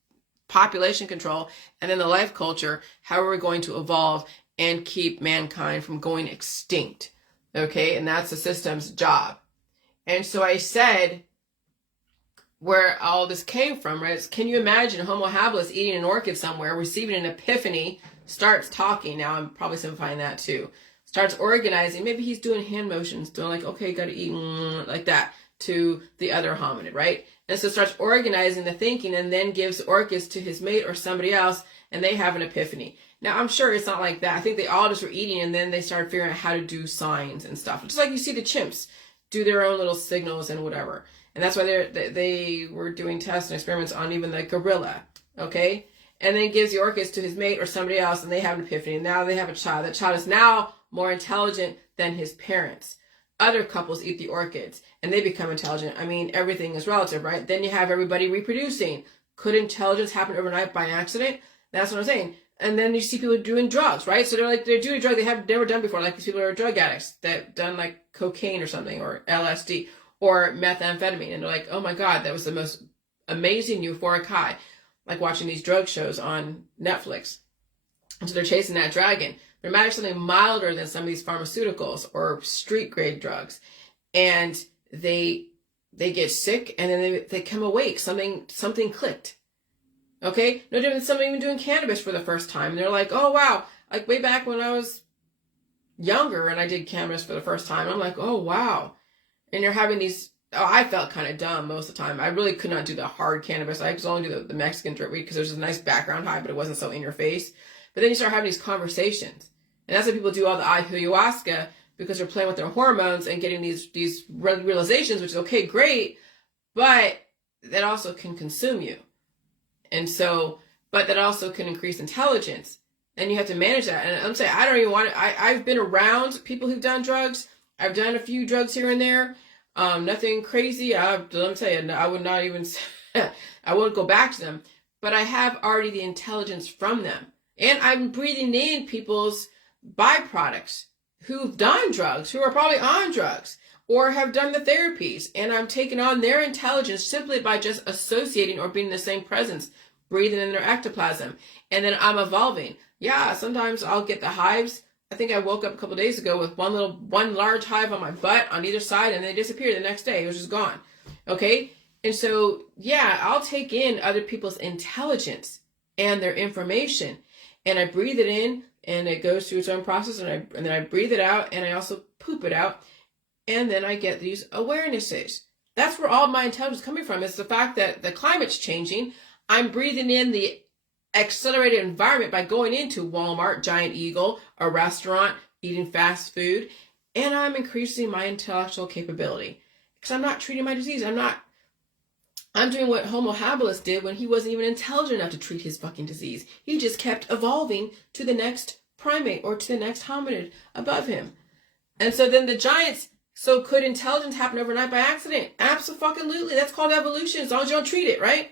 population control, and then the life culture, how are we going to evolve and keep mankind from going extinct. Okay, and that's the system's job. And so I said, where all this came from, right? Is, can you imagine homo habilis eating an orchid somewhere, receiving an epiphany, starts talking. Now I'm probably simplifying that too. Starts organizing. Maybe he's doing hand motions, doing like, okay, got to eat, like that, to the other hominid, right? And so starts organizing the thinking, and then gives orchids to his mate or somebody else, and they have an epiphany. Now, I'm sure it's not like that. I think they all just were eating, and then they started figuring out how to do signs and stuff. Just like you see the chimps do their own little signals and whatever. And that's why they were doing tests and experiments on even the gorilla, okay? And then gives the orchids to his mate or somebody else, and they have an epiphany. Now they have a child. That child is now more intelligent than his parents. Other couples eat the orchids, and they become intelligent. I mean, everything is relative, right? Then you have everybody reproducing. Could intelligence happen overnight by accident? That's what I'm saying. And then you see people doing drugs, right? So they're doing a drug they have never done before. Like these people are drug addicts that done like cocaine or something, or LSD or methamphetamine. And they're like, oh my God, that was the most amazing euphoric high. Like watching these drug shows on Netflix. And so they're chasing that dragon. They're mad at something milder than some of these pharmaceuticals or street grade drugs. And they get sick, and then they come awake. Something clicked. Okay? No different than somebody even doing cannabis for the first time. And they're like, oh wow, like way back when I was younger and I did cannabis for the first time, I'm like, oh wow. And you're having these, I felt kind of dumb most of the time. I really could not do the hard cannabis. I could only do the Mexican drip weed because there's a nice background high, but it wasn't so in your face. But then you start having these conversations. And that's why people do all the ayahuasca, because they're playing with their hormones and getting these realizations, which is okay, great, but that also can consume you. And so, but that also can increase intelligence. And you have to manage that. And I'm saying, I don't even want to, I've been around people who've done drugs. I've done a few drugs here and there. Nothing crazy. Let me tell you, I would not even, I won't go back to them. But I have already the intelligence from them. And I'm breathing in people's byproducts who've done drugs, who are probably on drugs, or have done the therapies. And I'm taking on their intelligence simply by just associating or being in the same presence, breathing in their ectoplasm. And then I'm evolving. Yeah, sometimes I'll get the hives. I think I woke up a couple of days ago with one large hive on my butt on either side, and they disappeared the next day. It was just gone. Okay? And so, yeah, I'll take in other people's intelligence and their information, and I breathe it in, and it goes through its own process, and then I breathe it out, and I also poop it out, and then I get these awarenesses. That's where all my intelligence is coming from. It's the fact that the climate's changing. I'm breathing in the accelerated environment by going into Walmart, Giant Eagle, a restaurant, eating fast food, and I'm increasing my intellectual capability because I'm not treating my disease. I'm doing what Homo habilis did when he wasn't even intelligent enough to treat his fucking disease. He just kept evolving to the next primate or to the next hominid above him. And so then the giants, so could intelligence happen overnight by accident? Absolutely. That's called evolution as long as you don't treat it, right?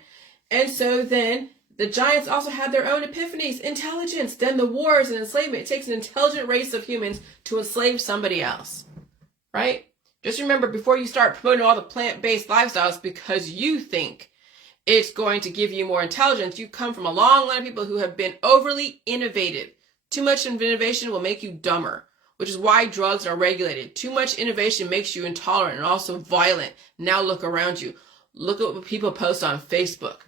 And so then the giants also had their own epiphanies, intelligence, then the wars and enslavement. It takes an intelligent race of humans to enslave somebody else, right? Just remember, before you start promoting all the plant-based lifestyles because you think it's going to give you more intelligence, you come from a long line of people who have been overly innovative. Too much innovation will make you dumber, which is why drugs are regulated. Too much innovation makes you intolerant and also violent. Now look around you. Look at what people post on Facebook.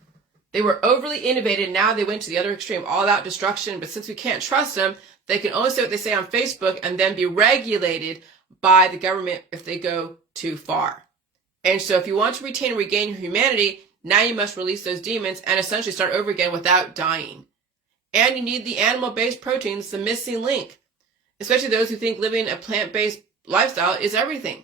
They were overly innovative. Now they went to the other extreme, all out destruction. But since we can't trust them, they can only say what they say on Facebook and then be regulated by the government if they go too far. And so if you want to retain and regain your humanity, now you must release those demons and essentially start over again without dying. And you need the animal-based proteins, the missing link, especially those who think living a plant-based lifestyle is everything.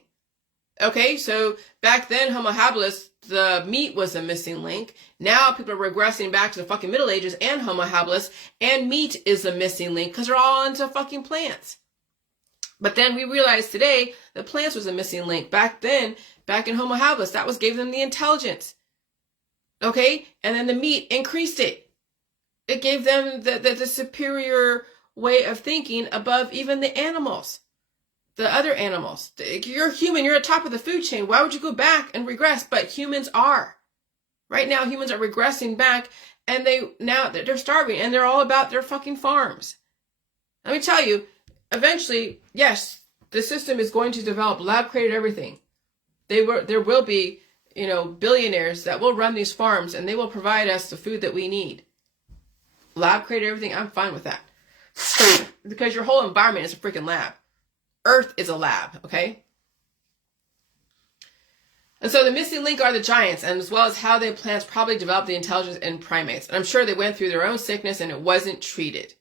Okay, so back then, Homo habilis, the meat was the missing link. Now people are regressing back to the fucking Middle Ages and Homo habilis, and meat is the missing link because they're all into fucking plants. But then we realize today that plants was a missing link. Back then, back in Homo habilis, that was gave them the intelligence. Okay, and then the meat increased it. It gave them the superior way of thinking above even the animals. The other animals. You're human. You're at the top of the food chain. Why would you go back and regress? But humans are. Right now, humans are regressing back, and they're starving, and they're all about their fucking farms. Let me tell you, eventually, yes, the system is going to develop lab-created everything. There will be, billionaires that will run these farms, and they will provide us the food that we need. Lab-created everything, I'm fine with that. Because your whole environment is a freaking lab. Earth is a lab, okay? And so the missing link are the giants, and as well as how the plants probably developed the intelligence in primates. And I'm sure they went through their own sickness and it wasn't treated.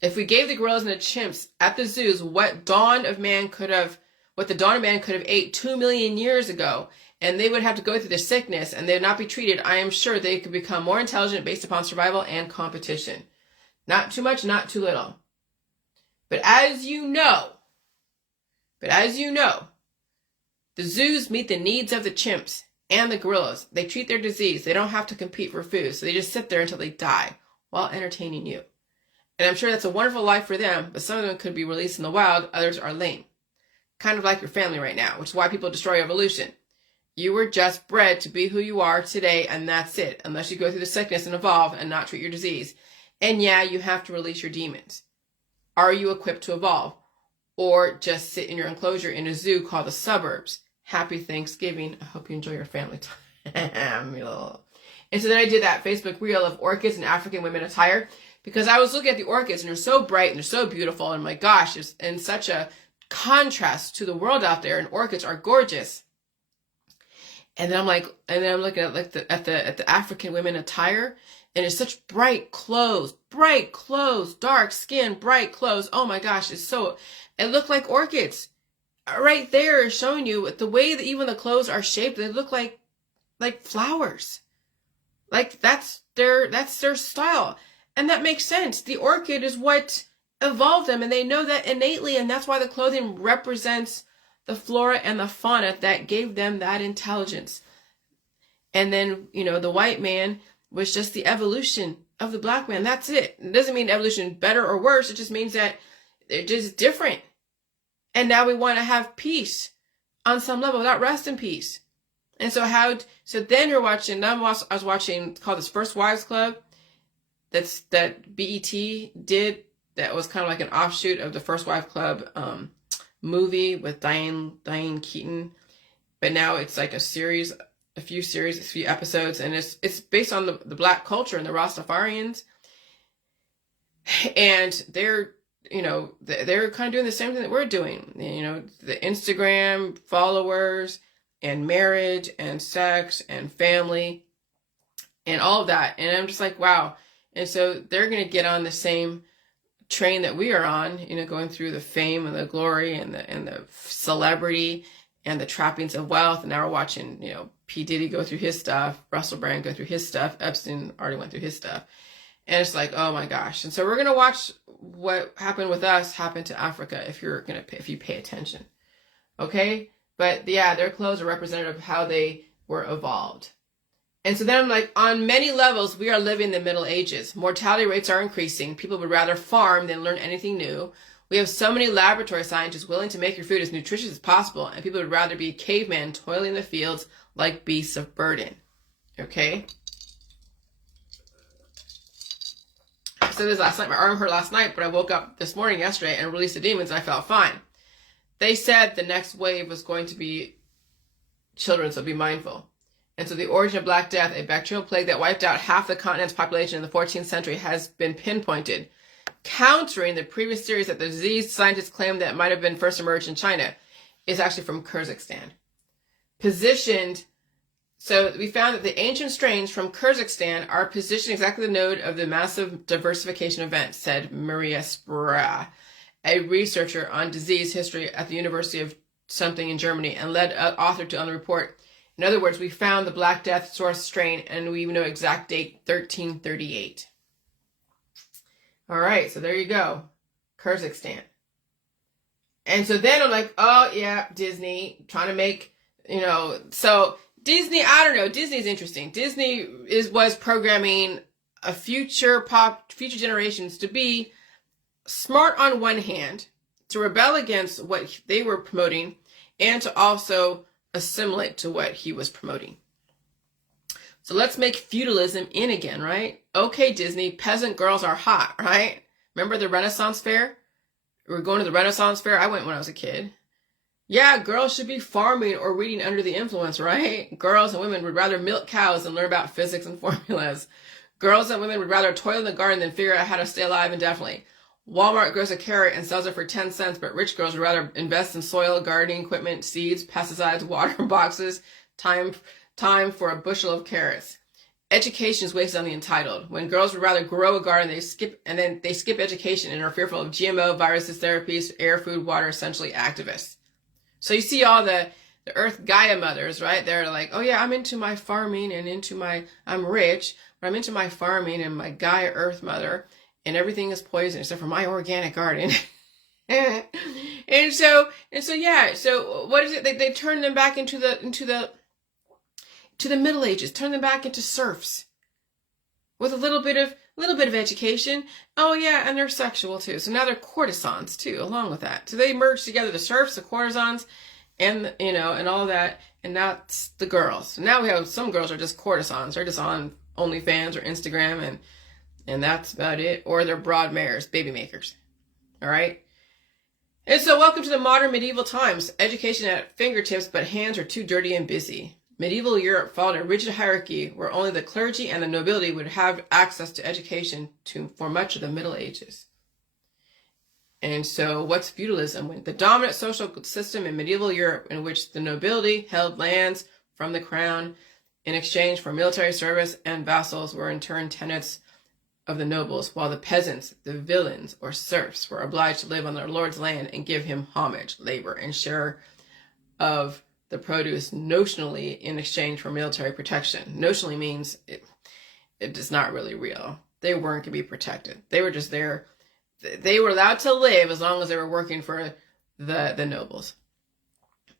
If we gave the gorillas and the chimps at the zoos what the dawn of man could have ate 2 million years ago, and they would have to go through the sickness and they would not be treated, I am sure they could become more intelligent based upon survival and competition. Not too much, not too little. But as you know, the zoos meet the needs of the chimps and the gorillas. They treat their disease. They don't have to compete for food. So they just sit there until they die while entertaining you. And I'm sure that's a wonderful life for them, but some of them could be released in the wild. Others are lame. Kind of like your family right now, which is why people destroy evolution. You were just bred to be who you are today, and that's it, unless you go through the sickness and evolve and not treat your disease. And yeah, you have to release your demons. Are you equipped to evolve? Or just sit in your enclosure in a zoo called the suburbs. Happy Thanksgiving. I hope you enjoy your family time. And so then I did that Facebook reel of orchids and African women attire because I was looking at the orchids and they're so bright and they're so beautiful. And my gosh, it's in such a contrast to the world out there, and orchids are gorgeous. And then I'm looking at the African women attire, And it's such bright clothes, dark skin, bright clothes. Oh my gosh, it looked like orchids. Right there is showing you the way that even the clothes are shaped, they look like flowers. Like that's their style. And that makes sense. The orchid is what evolved them, and they know that innately, and that's why the clothing represents the flora and the fauna that gave them that intelligence. And then, the white man was just the evolution of the black man. That's it. It doesn't mean evolution better or worse. It just means that they're just different. And now we want to have peace on some level, without rest in peace. And so then you're watching, I was watching, it's called this First Wives Club. That BET did. That was kind of like an offshoot of the First Wives Club movie with Diane Keaton. But now it's like a few episodes, and it's based on the black culture and the Rastafarians. And they're kind of doing the same thing that we're doing. The Instagram followers and marriage and sex and family and all of that. And I'm just like, wow. And so they're going to get on the same train that we are on, going through the fame and the glory and the celebrity and the trappings of wealth. And now we're watching, P. Diddy go through his stuff, Russell Brand go through his stuff, Epstein already went through his stuff. And it's like, oh my gosh. And so we're going to watch what happened with us happen to Africa if you pay attention. Okay? But yeah, their clothes are representative of how they were evolved. And so then I'm like, on many levels, we are living the Middle Ages. Mortality rates are increasing. People would rather farm than learn anything new. We have so many laboratory scientists willing to make your food as nutritious as possible, and people would rather be cavemen toiling in the fields like beasts of burden. Okay? I said this last night. My arm hurt last night, but I woke up this morning yesterday and released the demons, and I felt fine. They said the next wave was going to be children, so be mindful. And so the origin of Black Death, a bacterial plague that wiped out half the continent's population in the 14th century, has been pinpointed, countering the previous theories that the disease scientists claim that might have been first emerged in China is actually from Kyrgyzstan. So we found that the ancient strains from Kyrgyzstan are positioned exactly the node of the massive diversification event, said Maria Spra, a researcher on disease history at the University of something in Germany, and led author on the report. In other words, we found the Black Death source strain, and we know exact date, 1338. All right, so there you go. Kyrgyzstan. And so then I'm like, oh yeah, Disney, trying to make, so Disney, I don't know, Disney's interesting. Disney was programming a future generations to be smart on one hand, to rebel against what they were promoting, and to also assimilate to what he was promoting. So let's make feudalism in again, right? Okay, Disney, peasant girls are hot, right? Remember the Renaissance fair? We were going to the Renaissance fair. I went when I was a kid. Yeah, girls should be farming or reading under the influence, right? Girls and women would rather milk cows than learn about physics and formulas. Girls and women would rather toil in the garden than figure out how to stay alive indefinitely. Walmart grows a carrot and sells it for 10 cents, but rich girls would rather invest in soil, gardening equipment, seeds, pesticides, water boxes, time for a bushel of carrots. Education is wasted on the entitled. When girls would rather grow a garden, they skip education and are fearful of GMO, viruses, therapies, air, food, water, essentially activists. So you see all the Earth Gaia mothers, right? They're like, oh yeah, I'm into my farming and I'm rich, but I'm into my farming and my Gaia Earth Mother, and everything is poison except for my organic garden. and so yeah, so what is it? They turn them back into the Middle Ages, turn them back into serfs with a little bit of education. Oh yeah, and they're sexual too. So now they're courtesans too, along with that. So they merge together the serfs, the courtesans, and and all that, and that's the girls. So now we have some girls are just courtesans. They're just on OnlyFans or Instagram, and that's about it. Or they're broad mares, baby makers. All right. And so welcome to the modern medieval times. Education at fingertips, but hands are too dirty and busy. Medieval Europe followed a rigid hierarchy where only the clergy and the nobility would have access to education for much of the Middle Ages. And so what's feudalism? The dominant social system in medieval Europe in which the nobility held lands from the crown in exchange for military service, and vassals were in turn tenants of the nobles, while the peasants, the villeins or serfs, were obliged to live on their lord's land and give him homage, labor, and share of the produce notionally in exchange for military protection. Notionally means it is not really real. They weren't going to be protected. They were just there. They were allowed to live as long as they were working for the nobles.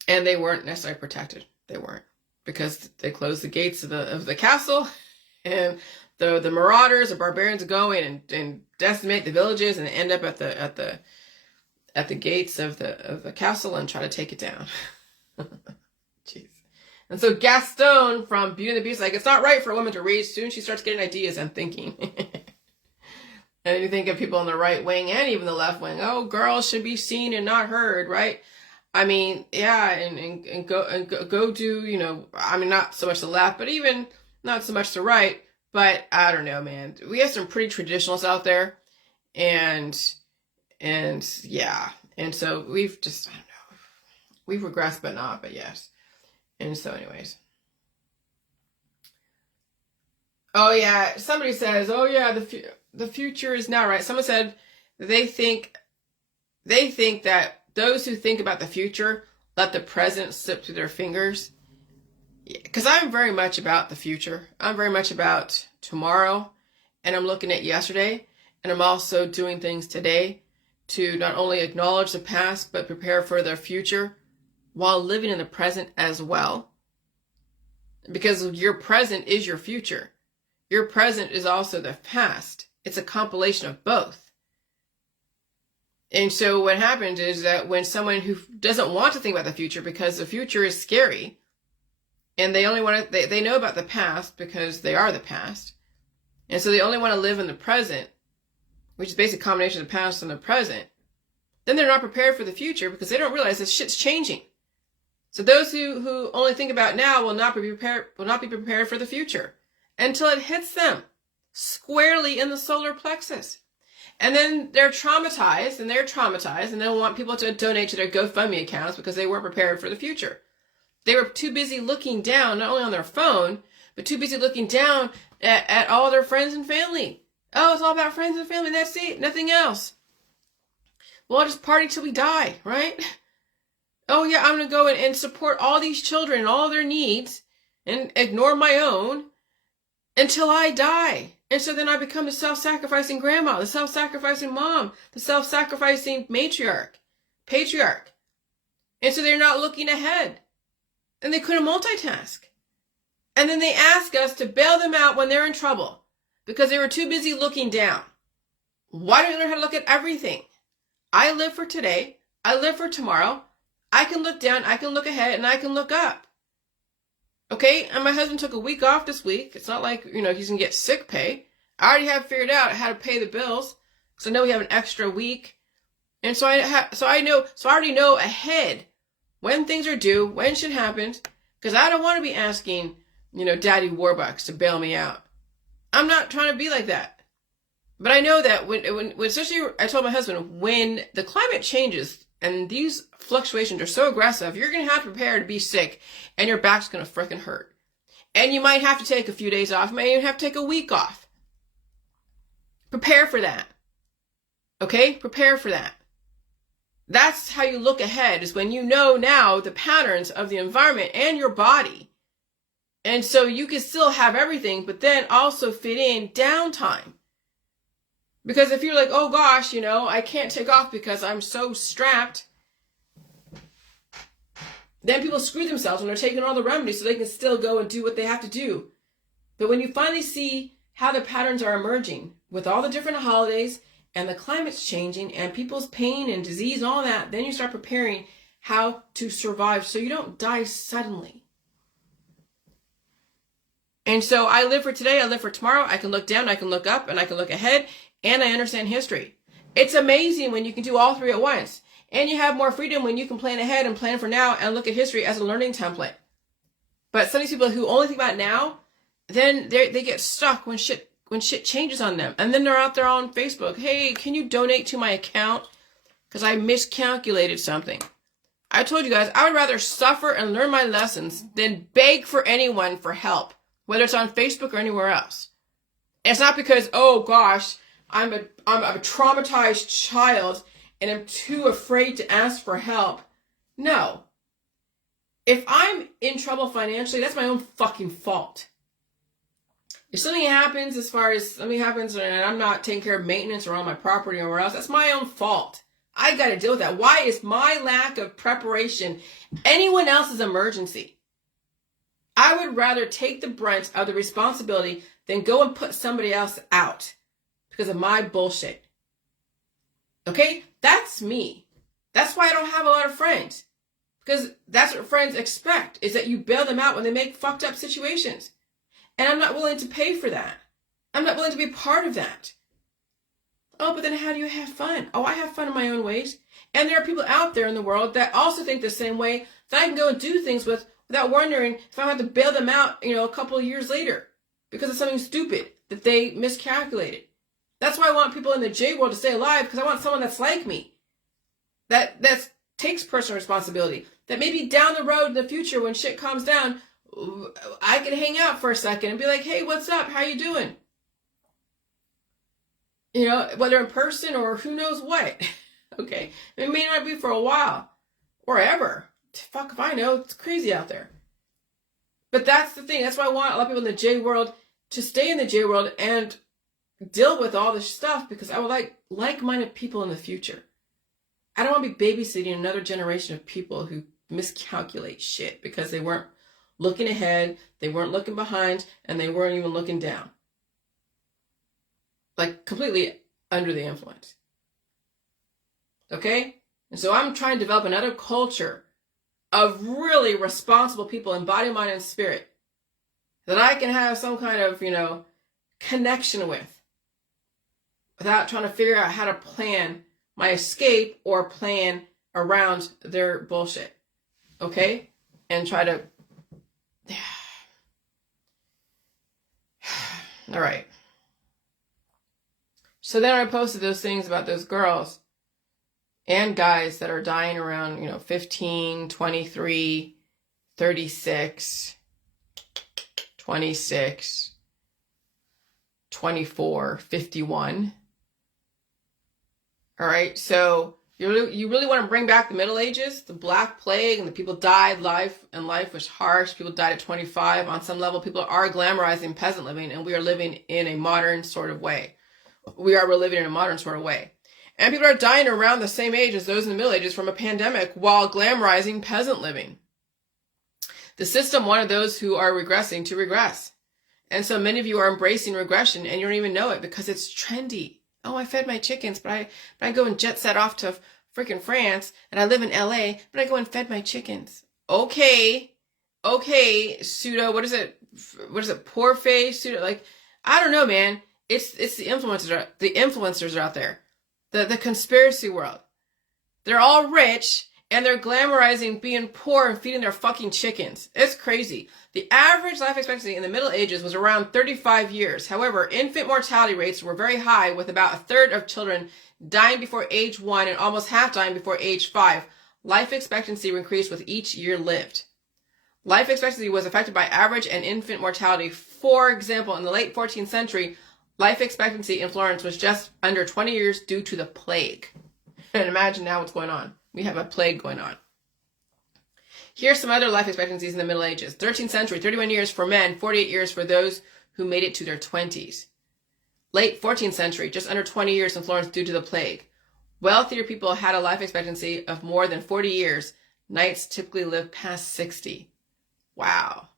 And they weren't necessarily protected. They weren't. Because they closed the gates of the castle, and the marauders, the barbarians go in and decimate the villages and end up at the gates of the castle and try to take it down. Jeez. And so Gaston from Beauty and the Beast, like, it's not right for a woman to read. Soon she starts getting ideas and thinking. And you think of people on the right wing and even the left wing. Oh, girls should be seen and not heard, right? I mean, yeah, and go do, you know, I mean, not so much the left, but even not so much the right. But I don't know, man. We have some pretty traditionalists out there, and yeah, and so we've just, I don't know, we've regressed, but not, but yes. And so, anyways. Oh yeah, somebody says, oh yeah, the future is now, right? Someone said they think that those who think about the future let the present slip through their fingers. Because I'm very much about the future. I'm very much about tomorrow. And I'm looking at yesterday. And I'm also doing things today to not only acknowledge the past, but prepare for the future while living in the present as well. Because your present is your future. Your present is also the past. It's a compilation of both. And so what happens is that when someone who doesn't want to think about the future because the future is scary, and they only want to, they know about the past because they are the past, and so they only want to live in the present, which is basically a combination of the past and the present, then they're not prepared for the future because they don't realize that shit's changing. So those who only think about now will not be prepared for the future until it hits them squarely in the solar plexus. And then they're traumatized, and they want people to donate to their GoFundMe accounts because they weren't prepared for the future. They were too busy looking down, not only on their phone, but too busy looking down at all their friends and family. Oh, it's all about friends and family, that's it, nothing else. Well, I'll just party till we die, right? Oh yeah, I'm going to go and support all these children and all their needs and ignore my own until I die. And so then I become the self-sacrificing grandma, the self-sacrificing mom, the self-sacrificing patriarch. And so they're not looking ahead. And they couldn't multitask. And then they ask us to bail them out when they're in trouble because they were too busy looking down. Why don't you learn how to look at everything? I live for today. I live for tomorrow. I can look down, I can look ahead, and I can look up. Okay, and my husband took a week off this week. It's not like, you know, he's going to get sick pay. I already have figured out how to pay the bills. So I know we have an extra week. And so I already know ahead when things are due, when shit happens. Because I don't want to be asking, you know, Daddy Warbucks to bail me out. I'm not trying to be like that. But I know that when especially, I told my husband, when the climate changes and these fluctuations are so aggressive, you're going to have to prepare to be sick and your back's going to freaking hurt. And you might have to take a few days off. You might even have to take a week off. Prepare for that. Okay? Prepare for that. That's how you look ahead, is when you know now the patterns of the environment and your body. And so you can still have everything, but then also fit in downtime. Because if you're like, oh gosh, you know, I can't take off because I'm so strapped, then people screw themselves when they're taking all the remedies so they can still go and do what they have to do. But when you finally see how the patterns are emerging with all the different holidays and the climate's changing and people's pain and disease and all that, then you start preparing how to survive so you don't die suddenly. And so I live for today, I live for tomorrow. I can look down, I can look up, and I can look ahead. And I understand history. It's amazing when you can do all three at once. And you have more freedom when you can plan ahead and plan for now and look at history as a learning template. But some of these people who only think about now, then they get stuck when shit changes on them. And then they're out there on Facebook. Hey, can you donate to my account? Because I miscalculated something. I told you guys, I would rather suffer and learn my lessons than beg for anyone for help, whether it's on Facebook or anywhere else. It's not because, oh gosh, I'm a traumatized child and I'm too afraid to ask for help. No. If I'm in trouble financially, that's my own fucking fault. If something happens and I'm not taking care of maintenance around my property or where else, that's my own fault. I got to deal with that. Why is my lack of preparation anyone else's emergency? I would rather take the brunt of the responsibility than go and put somebody else out because of my bullshit. Okay? That's me. That's why I don't have a lot of friends. Because that's what friends expect, is that you bail them out when they make fucked up situations. And I'm not willing to pay for that. I'm not willing to be part of that. Oh, but then how do you have fun? Oh, I have fun in my own ways. And there are people out there in the world that also think the same way that I can go and do things with without wondering if I have to bail them out, a couple of years later because of something stupid that they miscalculated. That's why I want people in the J world to stay alive, because I want someone that's like me. That takes personal responsibility. That maybe down the road in the future when shit calms down, I can hang out for a second and be like, hey, what's up? How you doing? Whether in person or who knows what. Okay. It may not be for a while or ever. Fuck if I know. It's crazy out there. But that's the thing. That's why I want a lot of people in the J world to stay in the J world and deal with all this stuff, because I would like like-minded people in the future. I don't want to be babysitting another generation of people who miscalculate shit because they weren't looking ahead, they weren't looking behind, and they weren't even looking down. Like completely under the influence. Okay? And so I'm trying to develop another culture of really responsible people in body, mind, and spirit that I can have some kind of, connection with without trying to figure out how to plan my escape or plan around their bullshit. Okay? And try to... All right. So then I posted those things about those girls and guys that are dying around, 15, 23, 36, 26, 24, 51. All right, so you really want to bring back the Middle Ages, the Black Plague, and the people died, life was harsh. People died at 25. On some level, people are glamorizing peasant living, and we are living in a modern sort of way. We're living in a modern sort of way. And people are dying around the same age as those in the Middle Ages from a pandemic while glamorizing peasant living. The system wanted those who are regressing to regress. And so many of you are embracing regression and you don't even know it because it's trendy. Oh, I fed my chickens, but I go and jet set off to freaking France, and I live in LA, but I go and fed my chickens. Okay, pseudo, what is it, poor face, pseudo, like, I don't know, man. It's the influencers are out there. The conspiracy world. They're all rich, and they're glamorizing being poor and feeding their fucking chickens. It's crazy. The average life expectancy in the Middle Ages was around 35 years. However, infant mortality rates were very high, with about a third of children dying before age 1 and almost half dying before age 5. Life expectancy increased with each year lived. Life expectancy was affected by average and infant mortality. For example, in the late 14th century, life expectancy in Florence was just under 20 years due to the plague. And imagine now what's going on. We have a plague going on. Here's some other life expectancies in the Middle Ages. 13th century, 31 years for men, 48 years for those who made it to their 20s. Late 14th century, just under 20 years in Florence due to the plague. Wealthier people had a life expectancy of more than 40 years. Knights typically lived past 60. Wow.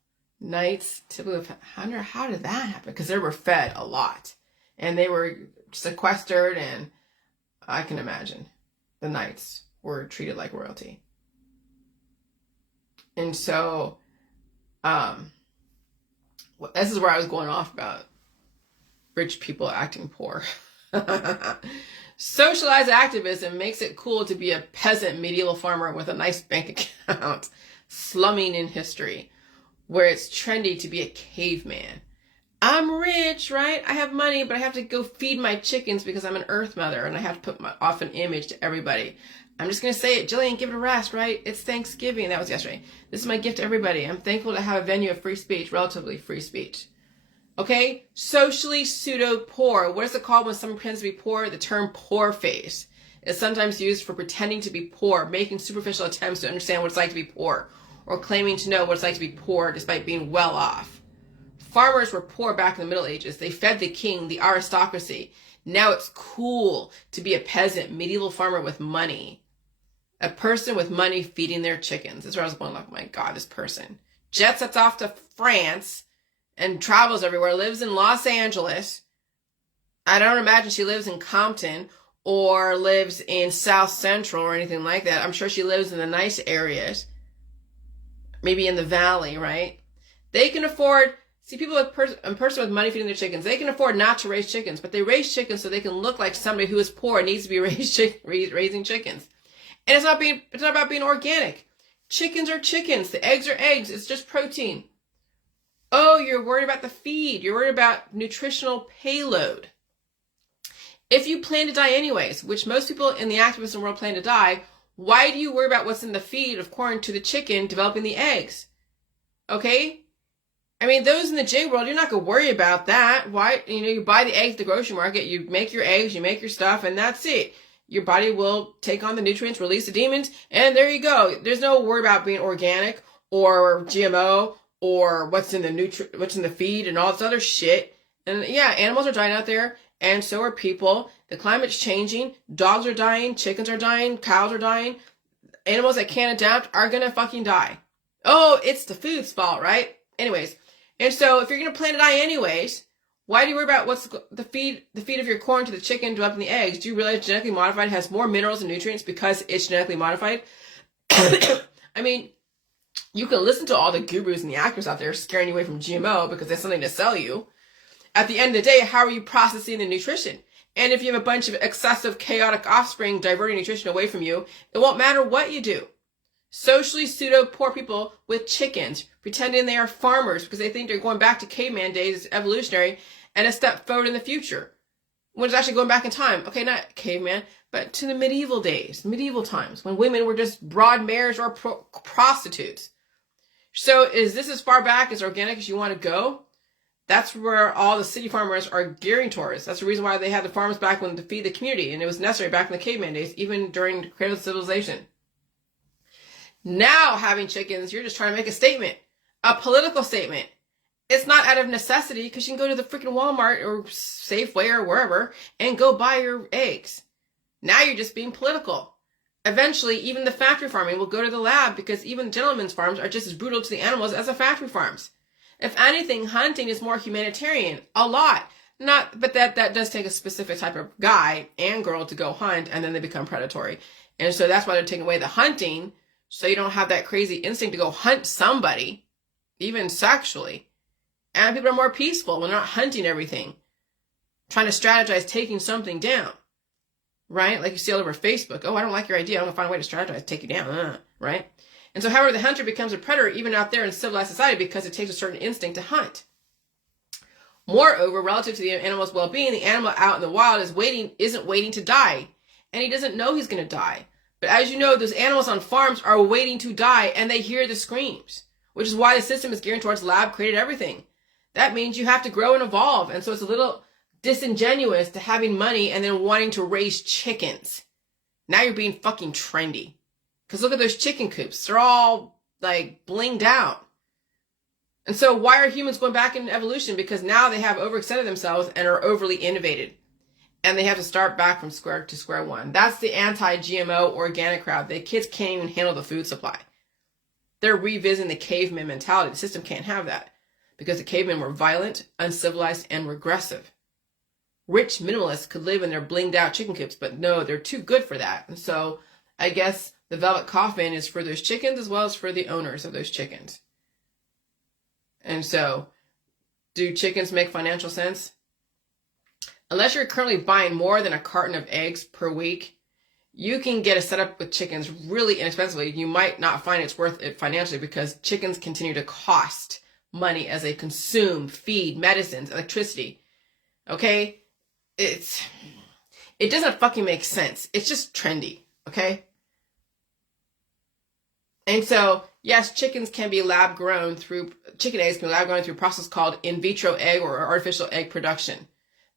Knights typically lived, how did that happen? Because they were fed a lot. And they were sequestered, and I can imagine the knights were treated like royalty. And so, this is where I was going off about rich people acting poor. Socialized activism makes it cool to be a peasant medieval farmer with a nice bank account, slumming in history, where it's trendy to be a caveman. I'm rich, right? I have money, but I have to go feed my chickens because I'm an earth mother and I have to put off an image to everybody. I'm just going to say it. Jillian, give it a rest, right? It's Thanksgiving. That was yesterday. This is my gift to everybody. I'm thankful to have a venue of free speech, relatively free speech. Okay? Socially pseudo-poor. What is it called when someone pretends to be poor? The term poor face is sometimes used for pretending to be poor, making superficial attempts to understand what it's like to be poor, or claiming to know what it's like to be poor despite being well off. Farmers were poor back in the Middle Ages. They fed the king, the aristocracy. Now it's cool to be a peasant, medieval farmer with money. A person with money feeding their chickens. That's where I was going like, oh my God, this person. Jet sets off to France and travels everywhere, lives in Los Angeles. I don't imagine she lives in Compton or lives in South Central or anything like that. I'm sure she lives in the nice areas. Maybe in the valley, right? They can afford, see, people with a person with money feeding their chickens, they can afford not to raise chickens, but they raise chickens so they can look like somebody who is poor and needs to be raising chickens. And it's not about being organic. Chickens are chickens. The eggs are eggs. It's just protein. Oh, you're worried about the feed. You're worried about nutritional payload. If you plan to die anyways, which most people in the activism world plan to die, why do you worry about what's in the feed of corn to the chicken developing the eggs? Okay? I mean, those in the J world, you're not going to worry about that. Why? You buy the eggs at the grocery market, you make your eggs, you make your stuff, and that's it. Your body will take on the nutrients, release the demons, and there you go. There's no worry about being organic or GMO or what's in the feed and all this other shit. And yeah, animals are dying out there, and so are people. The climate's changing. Dogs are dying. Chickens are dying. Cows are dying. Animals that can't adapt are gonna fucking die. Oh, it's the food's fault, right? Anyways, and so if you're gonna plan to die anyways, why do you worry about what's the feed of your corn to the chicken developing the eggs? Do you realize genetically modified has more minerals and nutrients because it's genetically modified? I mean, you can listen to all the gurus and the actors out there scaring you away from GMO because there's something to sell you. At the end of the day, how are you processing the nutrition? And if you have a bunch of excessive, chaotic offspring diverting nutrition away from you, it won't matter what you do. Socially pseudo-poor people with chickens, pretending they are farmers because they think they're going back to caveman days, evolutionary, and a step forward in the future. When it's actually going back in time. Okay, not caveman, but to the medieval days, medieval times, when women were just broad mares or prostitutes. So is this as far back as organic as you want to go? That's where all the city farmers are gearing towards. That's the reason why they had the farms back when to feed the community, and it was necessary back in the caveman days, even during the cradle of civilization. Now having chickens, you're just trying to make a statement, a political statement. It's not out of necessity because you can go to the freaking Walmart or Safeway or wherever and go buy your eggs. Now you're just being political. Eventually, even the factory farming will go to the lab because even gentlemen's farms are just as brutal to the animals as the factory farms. If anything, hunting is more humanitarian. A lot. But that does take a specific type of guy and girl to go hunt, and then they become predatory. And so that's why they're taking away the hunting, so you don't have that crazy instinct to go hunt somebody, even sexually. And people are more peaceful when they're not hunting everything, trying to strategize taking something down, right? Like you see all over Facebook. Oh, I don't like your idea. I'm going to find a way to strategize, take you down, right? And so, however, the hunter becomes a predator even out there in civilized society because it takes a certain instinct to hunt. Moreover, relative to the animal's well-being, the animal out in the wild isn't waiting to die, and he doesn't know he's going to die. But as you know, those animals on farms are waiting to die, and they hear the screams, which is why the system is geared towards lab-created everything. That means you have to grow and evolve, and so it's a little disingenuous to having money and then wanting to raise chickens. Now you're being fucking trendy. Because look at those chicken coops. They're all, like, blinged out. And so why are humans going back in evolution? Because now they have overextended themselves and are overly innovated. And they have to start back from square one. That's the anti-GMO organic crowd. The kids can't even handle the food supply. They're revisiting the caveman mentality. The system can't have that. Because the cavemen were violent, uncivilized, and regressive. Rich minimalists could live in their blinged out chicken coops, but no, they're too good for that. And so I guess the velvet coffin is for those chickens as well as for the owners of those chickens. And so, do chickens make financial sense? Unless you're currently buying more than a carton of eggs per week, you can get a setup with chickens really inexpensively. You might not find it's worth it financially because chickens continue to cost money as they consume, feed, medicines, electricity. Okay? It doesn't fucking make sense. It's just trendy. Okay? And so, yes, chicken eggs can be lab grown through a process called in vitro egg or artificial egg production.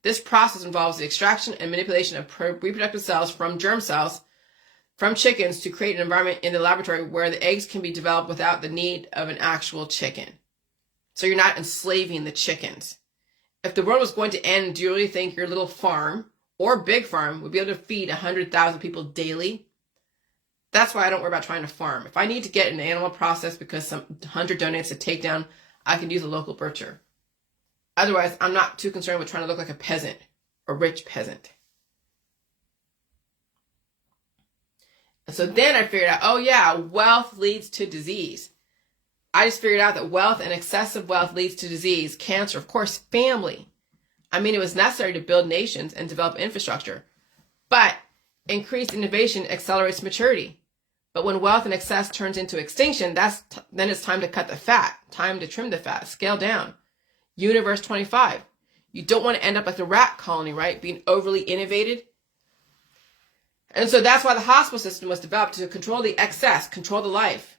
This process involves the extraction and manipulation of reproductive cells from germ cells from chickens to create an environment in the laboratory where the eggs can be developed without the need of an actual chicken. So you're not enslaving the chickens. If the world was going to end, do you really think your little farm or big farm would be able to feed 100,000 people daily? That's why I don't worry about trying to farm. If I need to get an animal processed because some hunter donates a takedown, I can use a local butcher. Otherwise, I'm not too concerned with trying to look like a peasant, a rich peasant. And so then I figured out, oh yeah, wealth leads to disease. I just figured out that wealth and excessive wealth leads to disease, cancer, of course, family. I mean, it was necessary to build nations and develop infrastructure. But increased innovation accelerates maturity. But when wealth and excess turns into extinction, then it's time to cut the fat, time to trim the fat, scale down. Universe 25. You don't want to end up like the rat colony, right? Being overly innovated. And so that's why the hospital system was developed, to control the excess, control the life.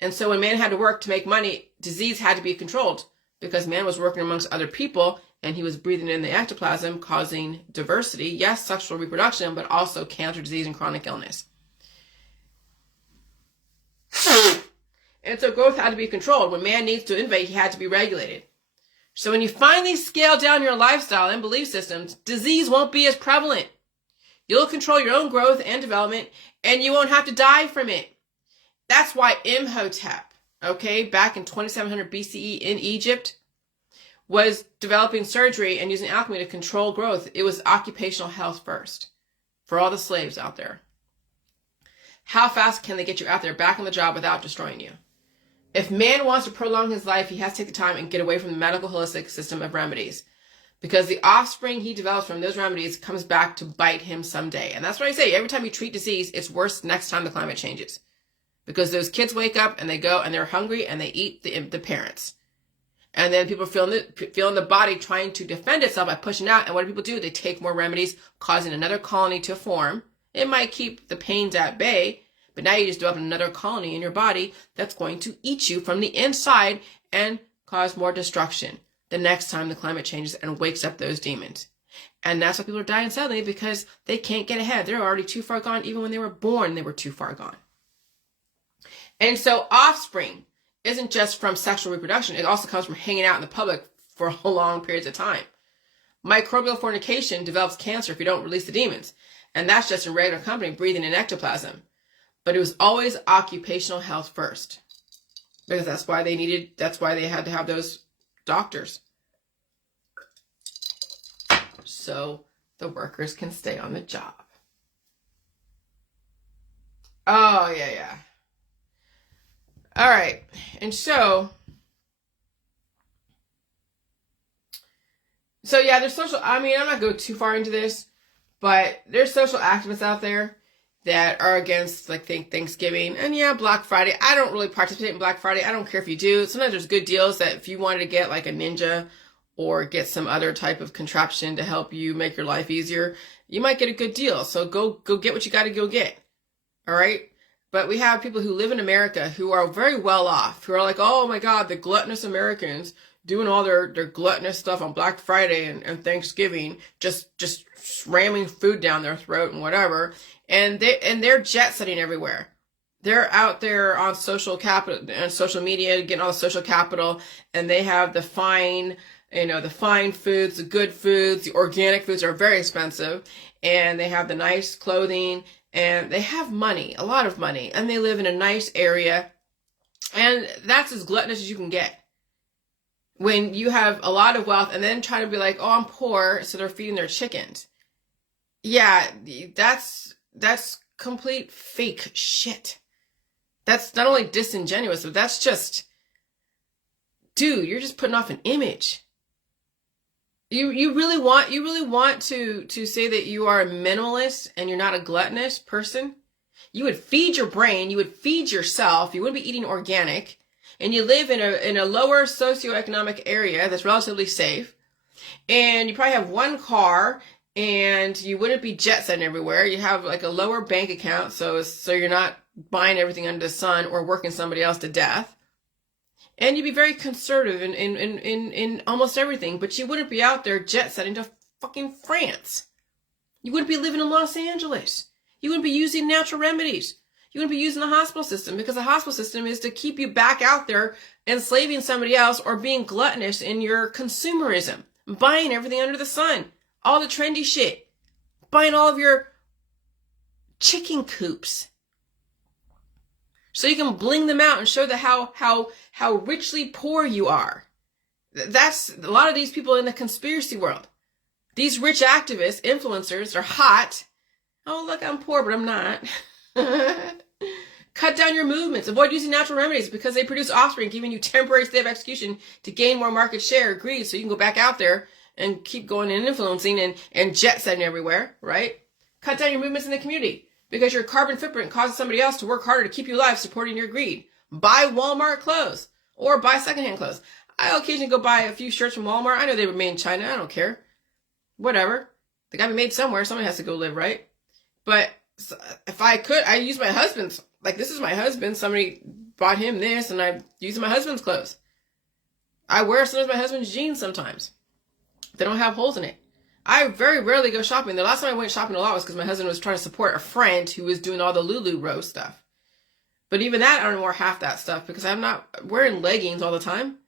And so when man had to work to make money, disease had to be controlled because man was working amongst other people and he was breathing in the ectoplasm, causing diversity. Yes, sexual reproduction, but also cancer, disease, and chronic illness. And so growth had to be controlled. When man needs to innovate, he had to be regulated. So when you finally scale down your lifestyle and belief systems, disease won't be as prevalent. You'll control your own growth and development, and you won't have to die from it. That's why Imhotep, okay, back in 2700 BCE in Egypt, was developing surgery and using alchemy to control growth. It was occupational health first for all the slaves out there. How fast can they get you out there back on the job without destroying you? If man wants to prolong his life, he has to take the time and get away from the medical holistic system of remedies. Because the offspring he develops from those remedies comes back to bite him someday. And that's what I say. Every time you treat disease, it's worse next time the climate changes. Because those kids wake up and they go and they're hungry and they eat the parents. And then people feeling the body trying to defend itself by pushing out. And what do people do? They take more remedies, causing another colony to form. It might keep the pains at bay, but now you just develop another colony in your body that's going to eat you from the inside and cause more destruction the next time the climate changes and wakes up those demons. And that's why people are dying suddenly, because they can't get ahead. They're already too far gone. Even when they were born, they were too far gone. And so offspring isn't just from sexual reproduction. It also comes from hanging out in the public for long periods of time. Microbial fornication develops cancer if you don't release the demons. And that's just in regular company, breathing in ectoplasm. But it was always occupational health first. Because that's why they had to have those doctors. So the workers can stay on the job. Oh, yeah. All right. And so yeah, there's I'm not going too far into this, but there's social activists out there that are against, like, Thanksgiving. And yeah, Black Friday. I don't really participate in Black Friday. I don't care if you do. Sometimes there's good deals that if you wanted to get like a Ninja or get some other type of contraption to help you make your life easier, you might get a good deal. So go get what you got to go get. All right. But we have people who live in America who are very well off, who are like, oh my God, the gluttonous Americans doing all their gluttonous stuff on Black Friday and Thanksgiving, just ramming food down their throat and whatever. And they're jet setting everywhere. They're out there on social media, getting all the social capital, and they have the fine foods, the good foods, the organic foods are very expensive, and they have the nice clothing, and they have money, a lot of money, and they live in a nice area, and that's as gluttonous as you can get. When you have a lot of wealth and then try to be like, oh, I'm poor, so they're feeding their chickens. Yeah, that's complete fake shit. That's not only disingenuous, but that's just, dude, you're just putting off an image. You really want to say that you are a minimalist and you're not a gluttonous person? You would feed your brain, you would feed yourself, you wouldn't be eating organic, and you live in a lower socioeconomic area that's relatively safe, and you probably have one car, and you wouldn't be jet setting everywhere. You have like a lower bank account, so you're not buying everything under the sun or working somebody else to death. And you'd be very conservative in almost everything, but you wouldn't be out there jet setting to fucking France. You wouldn't be living in Los Angeles. You wouldn't be using natural remedies. You wouldn't be using the hospital system, because the hospital system is to keep you back out there enslaving somebody else or being gluttonous in your consumerism, buying everything under the sun, all the trendy shit, buying all of your chicken coops, so you can bling them out and show how richly poor you are. That's a lot of these people in the conspiracy world. These rich activists, influencers, are hot. Oh, look, I'm poor, but I'm not. Cut down your movements. Avoid using natural remedies because they produce offspring, giving you temporary state of execution to gain more market share, greed, so you can go back out there and keep going and influencing and jet setting everywhere, right? Cut down your movements in the community because your carbon footprint causes somebody else to work harder to keep you alive, supporting your greed. Buy Walmart clothes or buy secondhand clothes. I occasionally go buy a few shirts from Walmart. I know they were made in China. I don't care. Whatever. They got to be made somewhere. Somebody has to go live, right? But if I could, I use my husband's. Like, this is my husband. Somebody bought him this, and I use my husband's clothes. I wear some of my husband's jeans sometimes. They don't have holes in it. I very rarely go shopping. The last time I went shopping a lot was because my husband was trying to support a friend who was doing all the Lulu Rose stuff. But even that, I don't wear half that stuff because I'm not wearing leggings all the time.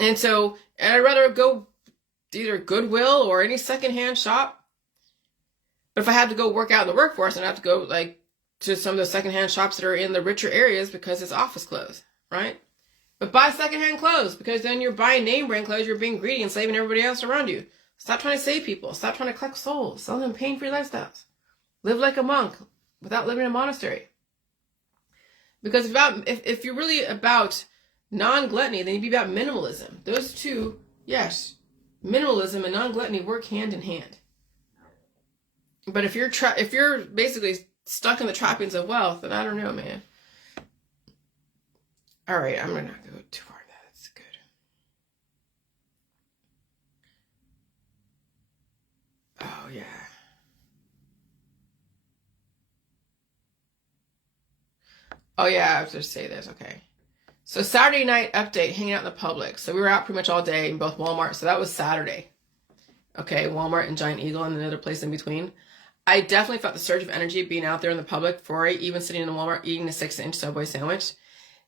And I'd rather go either Goodwill or any secondhand shop. But if I had to go work out in the workforce, I'd have to go to some of the secondhand shops that are in the richer areas because it's office clothes, right? But buy secondhand clothes, because then you're buying name brand clothes, you're being greedy and saving everybody else around you. Stop trying to save people. Stop trying to collect souls. Sell them pain-free lifestyles. Live like a monk without living in a monastery. Because if you're really about non-gluttony, then you'd be about minimalism. Those two, yes, minimalism and non-gluttony work hand in hand. But if you're basically stuck in the trappings of wealth, then I don't know, man. All right, I'm going to not go too far. That's good. Oh, yeah. Oh, yeah, I have to say this. Okay. So Saturday night update, hanging out in the public. So we were out pretty much all day in both Walmart. So that was Saturday. Okay, Walmart and Giant Eagle and another place in between. I definitely felt the surge of energy being out there in the public for it, even sitting in the Walmart eating a 6-inch Subway sandwich.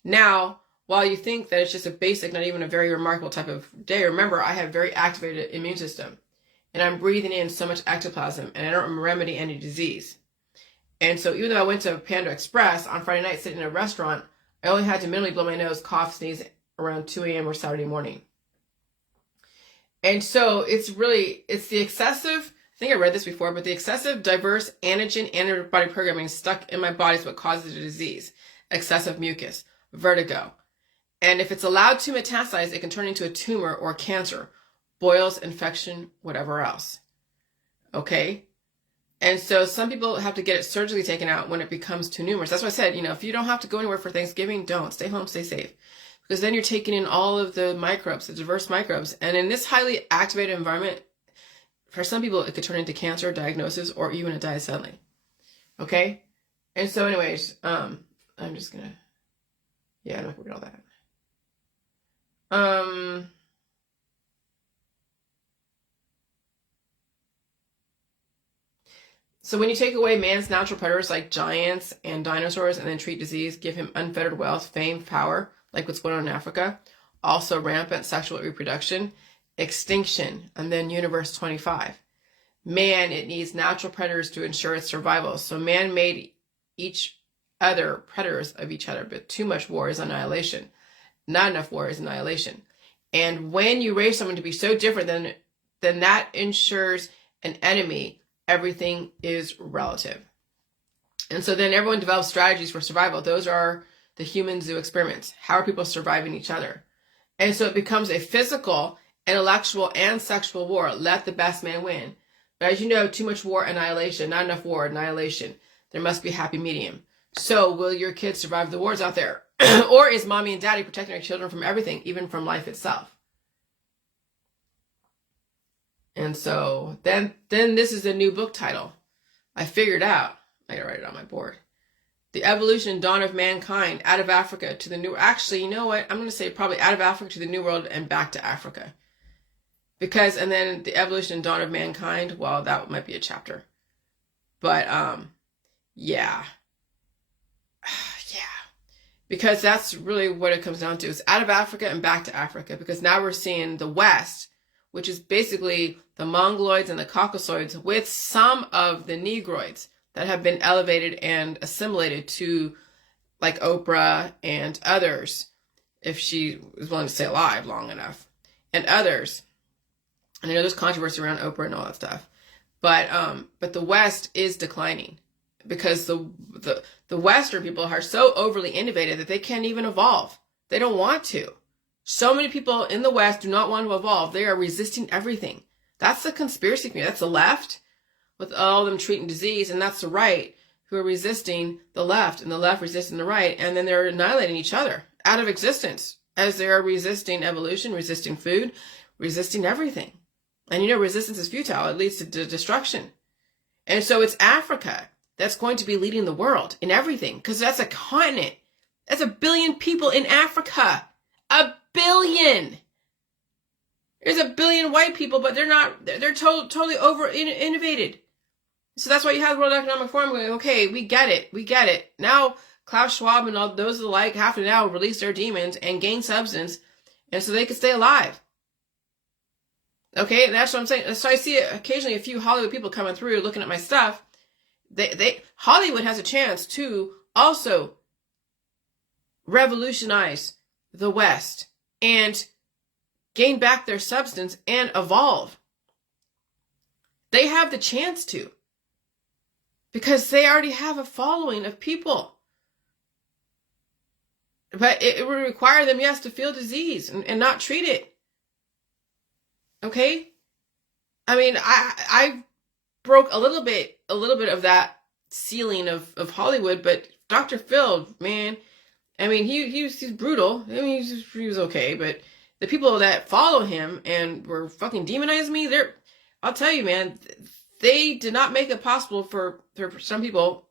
Now, while you think that it's just a basic, not even a very remarkable type of day, remember, I have a very activated immune system. And I'm breathing in so much ectoplasm, and I don't remedy any disease. And so even though I went to Panda Express on Friday night, sitting in a restaurant, I only had to minimally blow my nose, cough, sneeze around 2 a.m. or Saturday morning. And so it's the excessive, I think I read this before, but the excessive diverse antigen antibody programming stuck in my body is what causes the disease. Excessive mucus, vertigo. And if it's allowed to metastasize, it can turn into a tumor or cancer, boils, infection, whatever else. Okay? And so some people have to get it surgically taken out when it becomes too numerous. That's why I said, if you don't have to go anywhere for Thanksgiving, don't. Stay home, stay safe. Because then you're taking in all of the microbes, the diverse microbes. And in this highly activated environment, for some people, it could turn into cancer, diagnosis, or even a die suddenly. Okay? And so anyways, I'm just going to, I'm not going to read all that. So when you take away man's natural predators like giants and dinosaurs and then treat disease, give him unfettered wealth, fame, power, like what's going on in Africa, also rampant sexual reproduction, extinction, and then universe 25. Man, it needs natural predators to ensure its survival. So man made each other predators of each other, but too much war is annihilation. Not enough war is annihilation. And when you raise someone to be so different, then that ensures an enemy. Everything is relative. And so then everyone develops strategies for survival. Those are the human zoo experiments. How are people surviving each other? And so it becomes a physical, intellectual, and sexual war. Let the best man win. But as you know, too much war, annihilation. Not enough war, annihilation. There must be a happy medium. So will your kids survive the wars out there? or is mommy and daddy protecting their children from everything, even from life itself? And so then this is a new book title. I figured out. I gotta write it on my board. The Evolution and Dawn of Mankind, out of Africa to the New... Actually, you know what? I'm going to say probably out of Africa to the New World and back to Africa. Because, and then the Evolution and Dawn of Mankind, well, that might be a chapter. But, yeah. Yeah. Because that's really what it comes down to. It's out of Africa and back to Africa. Because now we're seeing the West, which is basically the mongoloids and the Caucasoids with some of the negroids that have been elevated and assimilated to, like Oprah and others, if she was willing to stay alive long enough, and others. And I know there's controversy around Oprah and all that stuff, but the West is declining because the Western people are so overly innovative that they can't even evolve. They don't want to. So many people in the West do not want to evolve. They are resisting everything. That's the conspiracy community. That's the left, with all of them treating disease, and that's the right who are resisting the left, and the left resisting the right, and then they're annihilating each other out of existence as they are resisting evolution, resisting food, resisting everything. And you know, resistance is futile. It leads to destruction. And so it's Africa that's going to be leading the world in everything, because that's a continent. That's 1 billion people in Africa. 1 billion. There's 1 billion white people, but they're totally over innovated. So that's why you have the World Economic Forum going, okay, we get it. Now, Klaus Schwab and all those alike have to now release their demons and gain substance, and so they can stay alive. Okay, and that's what I'm saying. So I see occasionally a few Hollywood people coming through looking at my stuff. Hollywood has a chance to also revolutionize the West and gain back their substance and evolve. They have the chance to, because they already have a following of people. But it would require them, yes, to feel disease and not treat it. Okay? I mean, I broke a little bit of that ceiling of Hollywood, but Dr. Phil, man, I mean, he's brutal. I mean, he was okay, but the people that follow him and were fucking demonizing me, I'll tell you, man, they did not make it possible for some people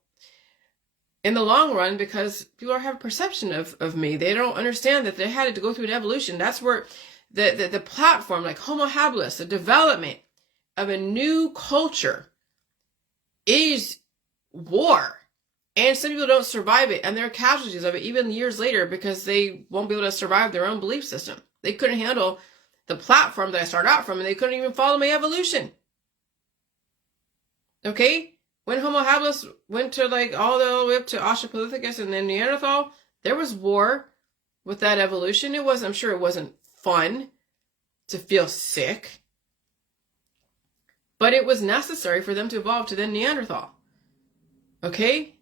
in the long run, because people have a perception of me. They don't understand that they had to go through an evolution. That's where the platform, like Homo habilis, the development of a new culture is war. And some people don't survive it, and they're casualties of it even years later, because they won't be able to survive their own belief system. They couldn't handle the platform that I started out from, and they couldn't even follow my evolution. Okay? When Homo habilis went to like all the way up to Australopithecus and then Neanderthal, there was war with that evolution. I'm sure it wasn't fun to feel sick, but it was necessary for them to evolve to then Neanderthal. Okay?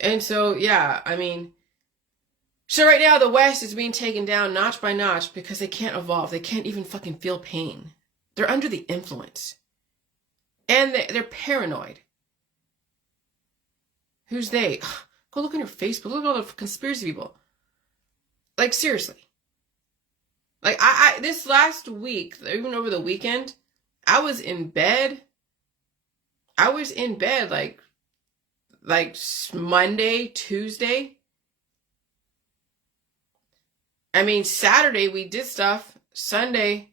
And so, yeah, I mean, so right now the West is being taken down notch by notch because they can't evolve. They can't even fucking feel pain. They're under the influence. And they're paranoid. Who's they? Go look on your Facebook. Look at all the conspiracy people. Like, seriously. Like, I this last week, even over the weekend, I was in bed. Like Monday, Tuesday. I mean, Saturday we did stuff. Sunday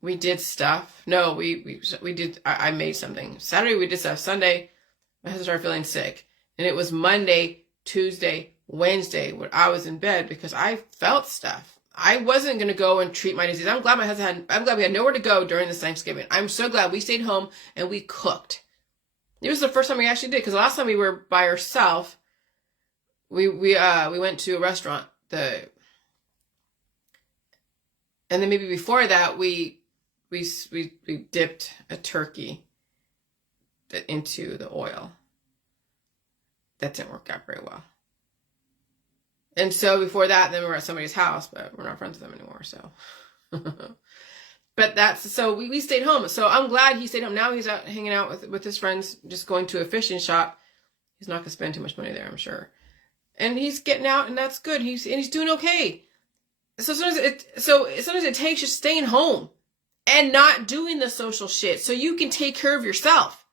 we did stuff. No, we did. I made something. Saturday we did stuff. Sunday my husband started feeling sick, and it was Monday, Tuesday, Wednesday when I was in bed because I felt stuff. I wasn't gonna go and treat my disease. I'm glad we had nowhere to go during this Thanksgiving. I'm so glad we stayed home and we cooked. It was the first time we actually did, because the last time we were by ourselves, we went to a restaurant. And then maybe before that, we dipped a turkey into the oil. That didn't work out very well. And so before that, then we were at somebody's house, but we're not friends with them anymore. So, but so we stayed home. So I'm glad he stayed home. Now he's out hanging out with his friends, just going to a fishing shop. He's not going to spend too much money there, I'm sure. and he's getting out, and that's good. He's doing okay. So sometimes it takes just staying home and not doing the social shit so you can take care of yourself.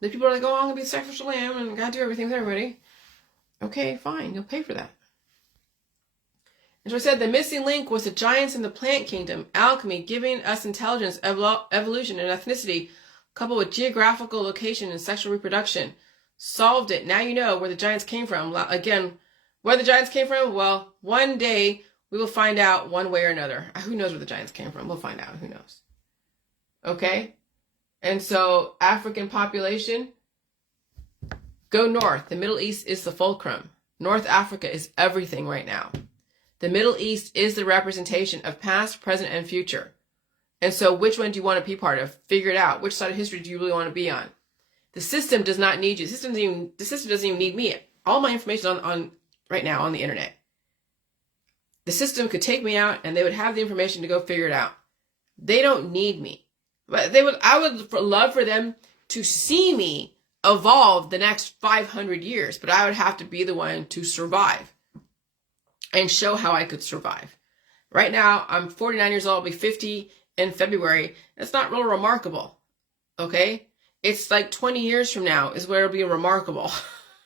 The people are like, oh, I'm gonna be the sacrificial lamb and I gotta do everything with everybody. Okay, fine, you'll pay for that. And so I said the missing link was the giants in the plant kingdom, alchemy, giving us intelligence, evolution, and ethnicity, coupled with geographical location and sexual reproduction. Solved it. Now you know where the giants came from. Again, where the giants came from? Well, one day we will find out one way or another. Who knows where the giants came from? We'll find out. Who knows? Okay? And so, African population, go north. The Middle East is the fulcrum. North Africa is everything right now. The Middle East is the representation of past, present, and future. And so which one do you want to be part of? Figure it out. Which side of history do you really want to be on? The system does not need you. The system doesn't even need me. All my information on right now on the internet. The system could take me out and they would have the information to go figure it out. They don't need me. But I would love for them to see me evolve the next 500 years, but I would have to be the one to survive and show how I could survive. Right now, I'm 49 years old, I'll be 50 in February. That's not real remarkable, okay? It's like 20 years from now is where it'll be remarkable,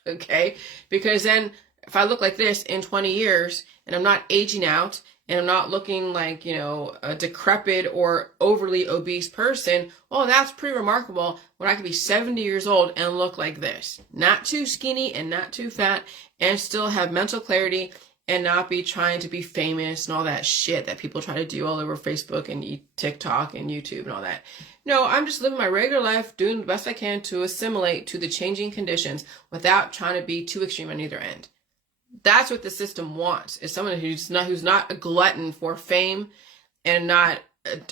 okay? Because then if I look like this in 20 years and I'm not aging out and I'm not looking like, a decrepit or overly obese person, well, that's pretty remarkable when I could be 70 years old and look like this. Not too skinny and not too fat and still have mental clarity and not be trying to be famous and all that shit that people try to do all over Facebook and TikTok and YouTube and all that. No, I'm just living my regular life, doing the best I can to assimilate to the changing conditions without trying to be too extreme on either end. That's what the system wants, is someone who's not a glutton for fame and not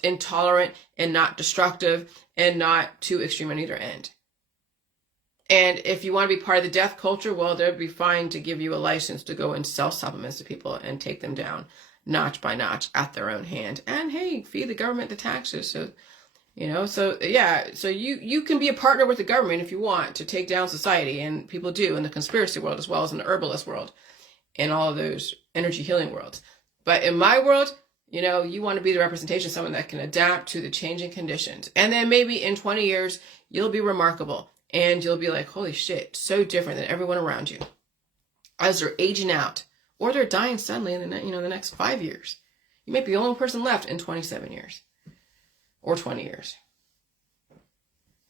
intolerant and not destructive and not too extreme on either end. And if you want to be part of the death culture, well, they'd be fine to give you a license to go and sell supplements to people and take them down notch by notch at their own hand. And hey, feed the government the taxes. So, so you can be a partner with the government if you want to take down society, and people do in the conspiracy world as well as in the herbalist world and all of those energy healing worlds. But in my world, you want to be the representation of someone that can adapt to the changing conditions. And then maybe in 20 years, you'll be remarkable. And you'll be like, holy shit, so different than everyone around you. As they're aging out. Or they're dying suddenly in the next 5 years. You might be the only person left in 27 years. Or 20 years.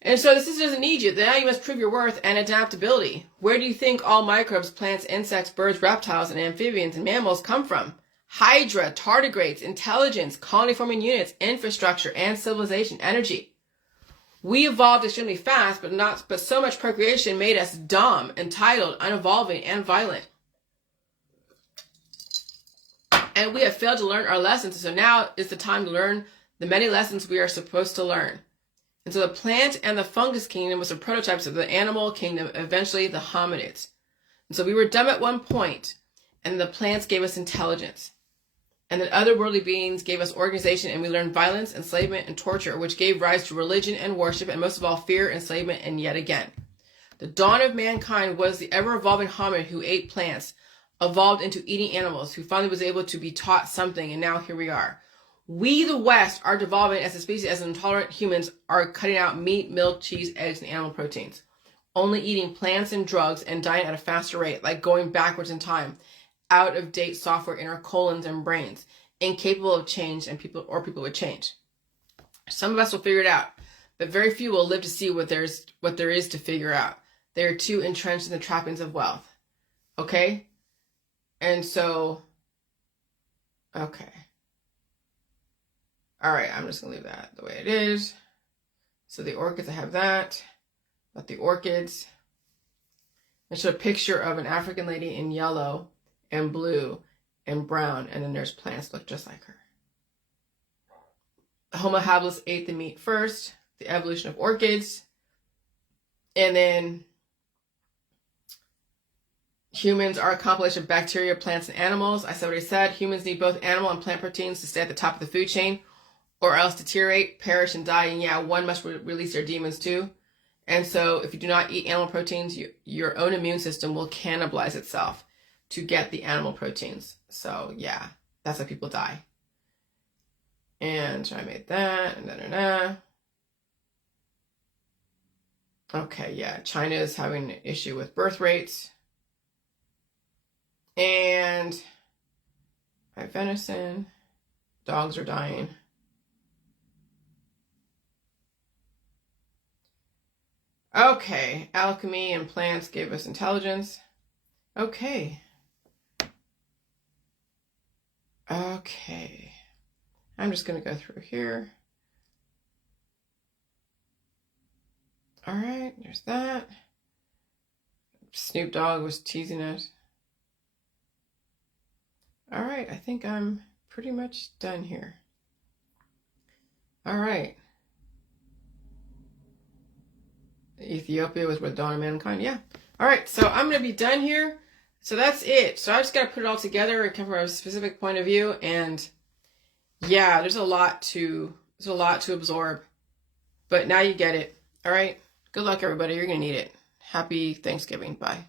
And so the system doesn't need you. Now you must prove your worth and adaptability. Where do you think all microbes, plants, insects, birds, reptiles, and amphibians and mammals come from? Hydra, tardigrades, intelligence, colony-forming units, infrastructure, and civilization, energy. We evolved extremely fast, but so much procreation made us dumb, entitled, unevolving, and violent. And we have failed to learn our lessons. So now is the time to learn the many lessons we are supposed to learn. And so the plant and the fungus kingdom was the prototypes of the animal kingdom, eventually the hominids. And so we were dumb at one point, and the plants gave us intelligence. And then otherworldly beings gave us organization, and we learned violence, enslavement, and torture, which gave rise to religion and worship, and most of all, fear, enslavement, and yet again. The dawn of mankind was the ever-evolving hominid who ate plants, evolved into eating animals, who finally was able to be taught something, and now here we are. We, the West, are devolving as a species as intolerant humans are cutting out meat, milk, cheese, eggs, and animal proteins. Only eating plants and drugs and dying at a faster rate, like going backwards in time. Out-of-date software in our colons and brains, incapable of change, and people would change. Some of us will figure it out, but very few will live to see what there is to figure out. They are too entrenched in the trappings of wealth. Okay? And so, okay. All right, I'm just going to leave that the way it is. So the orchids, I have that. But the orchids, I showed a picture of an African lady in yellow and blue and brown, and then there's plants look just like her. Homo habilis ate the meat first, the evolution of orchids, and then humans are a compilation of bacteria, plants, and animals. I said what I said. Humans need both animal and plant proteins to stay at the top of the food chain, or else deteriorate, perish, and die. And yeah, one must release their demons too. And so if you do not eat animal proteins, your own immune system will cannibalize itself to get the animal proteins. So yeah, that's how people die. And so I made that, and da-da-da. Okay, yeah, China is having an issue with birth rates. And my venison, dogs are dying. Okay, alchemy and plants gave us intelligence. Okay. Okay. I'm just going to go through here. All right, there's that. Snoop Dogg was teasing us. All right, I think I'm pretty much done here. All right. Ethiopia was with dawn of mankind. Yeah. All right, so I'm going to be done here. So that's it. So I just got to put it all together and come from a specific point of view. And yeah, there's a lot to absorb. But now you get it. All right. Good luck, everybody. You're going to need it. Happy Thanksgiving. Bye.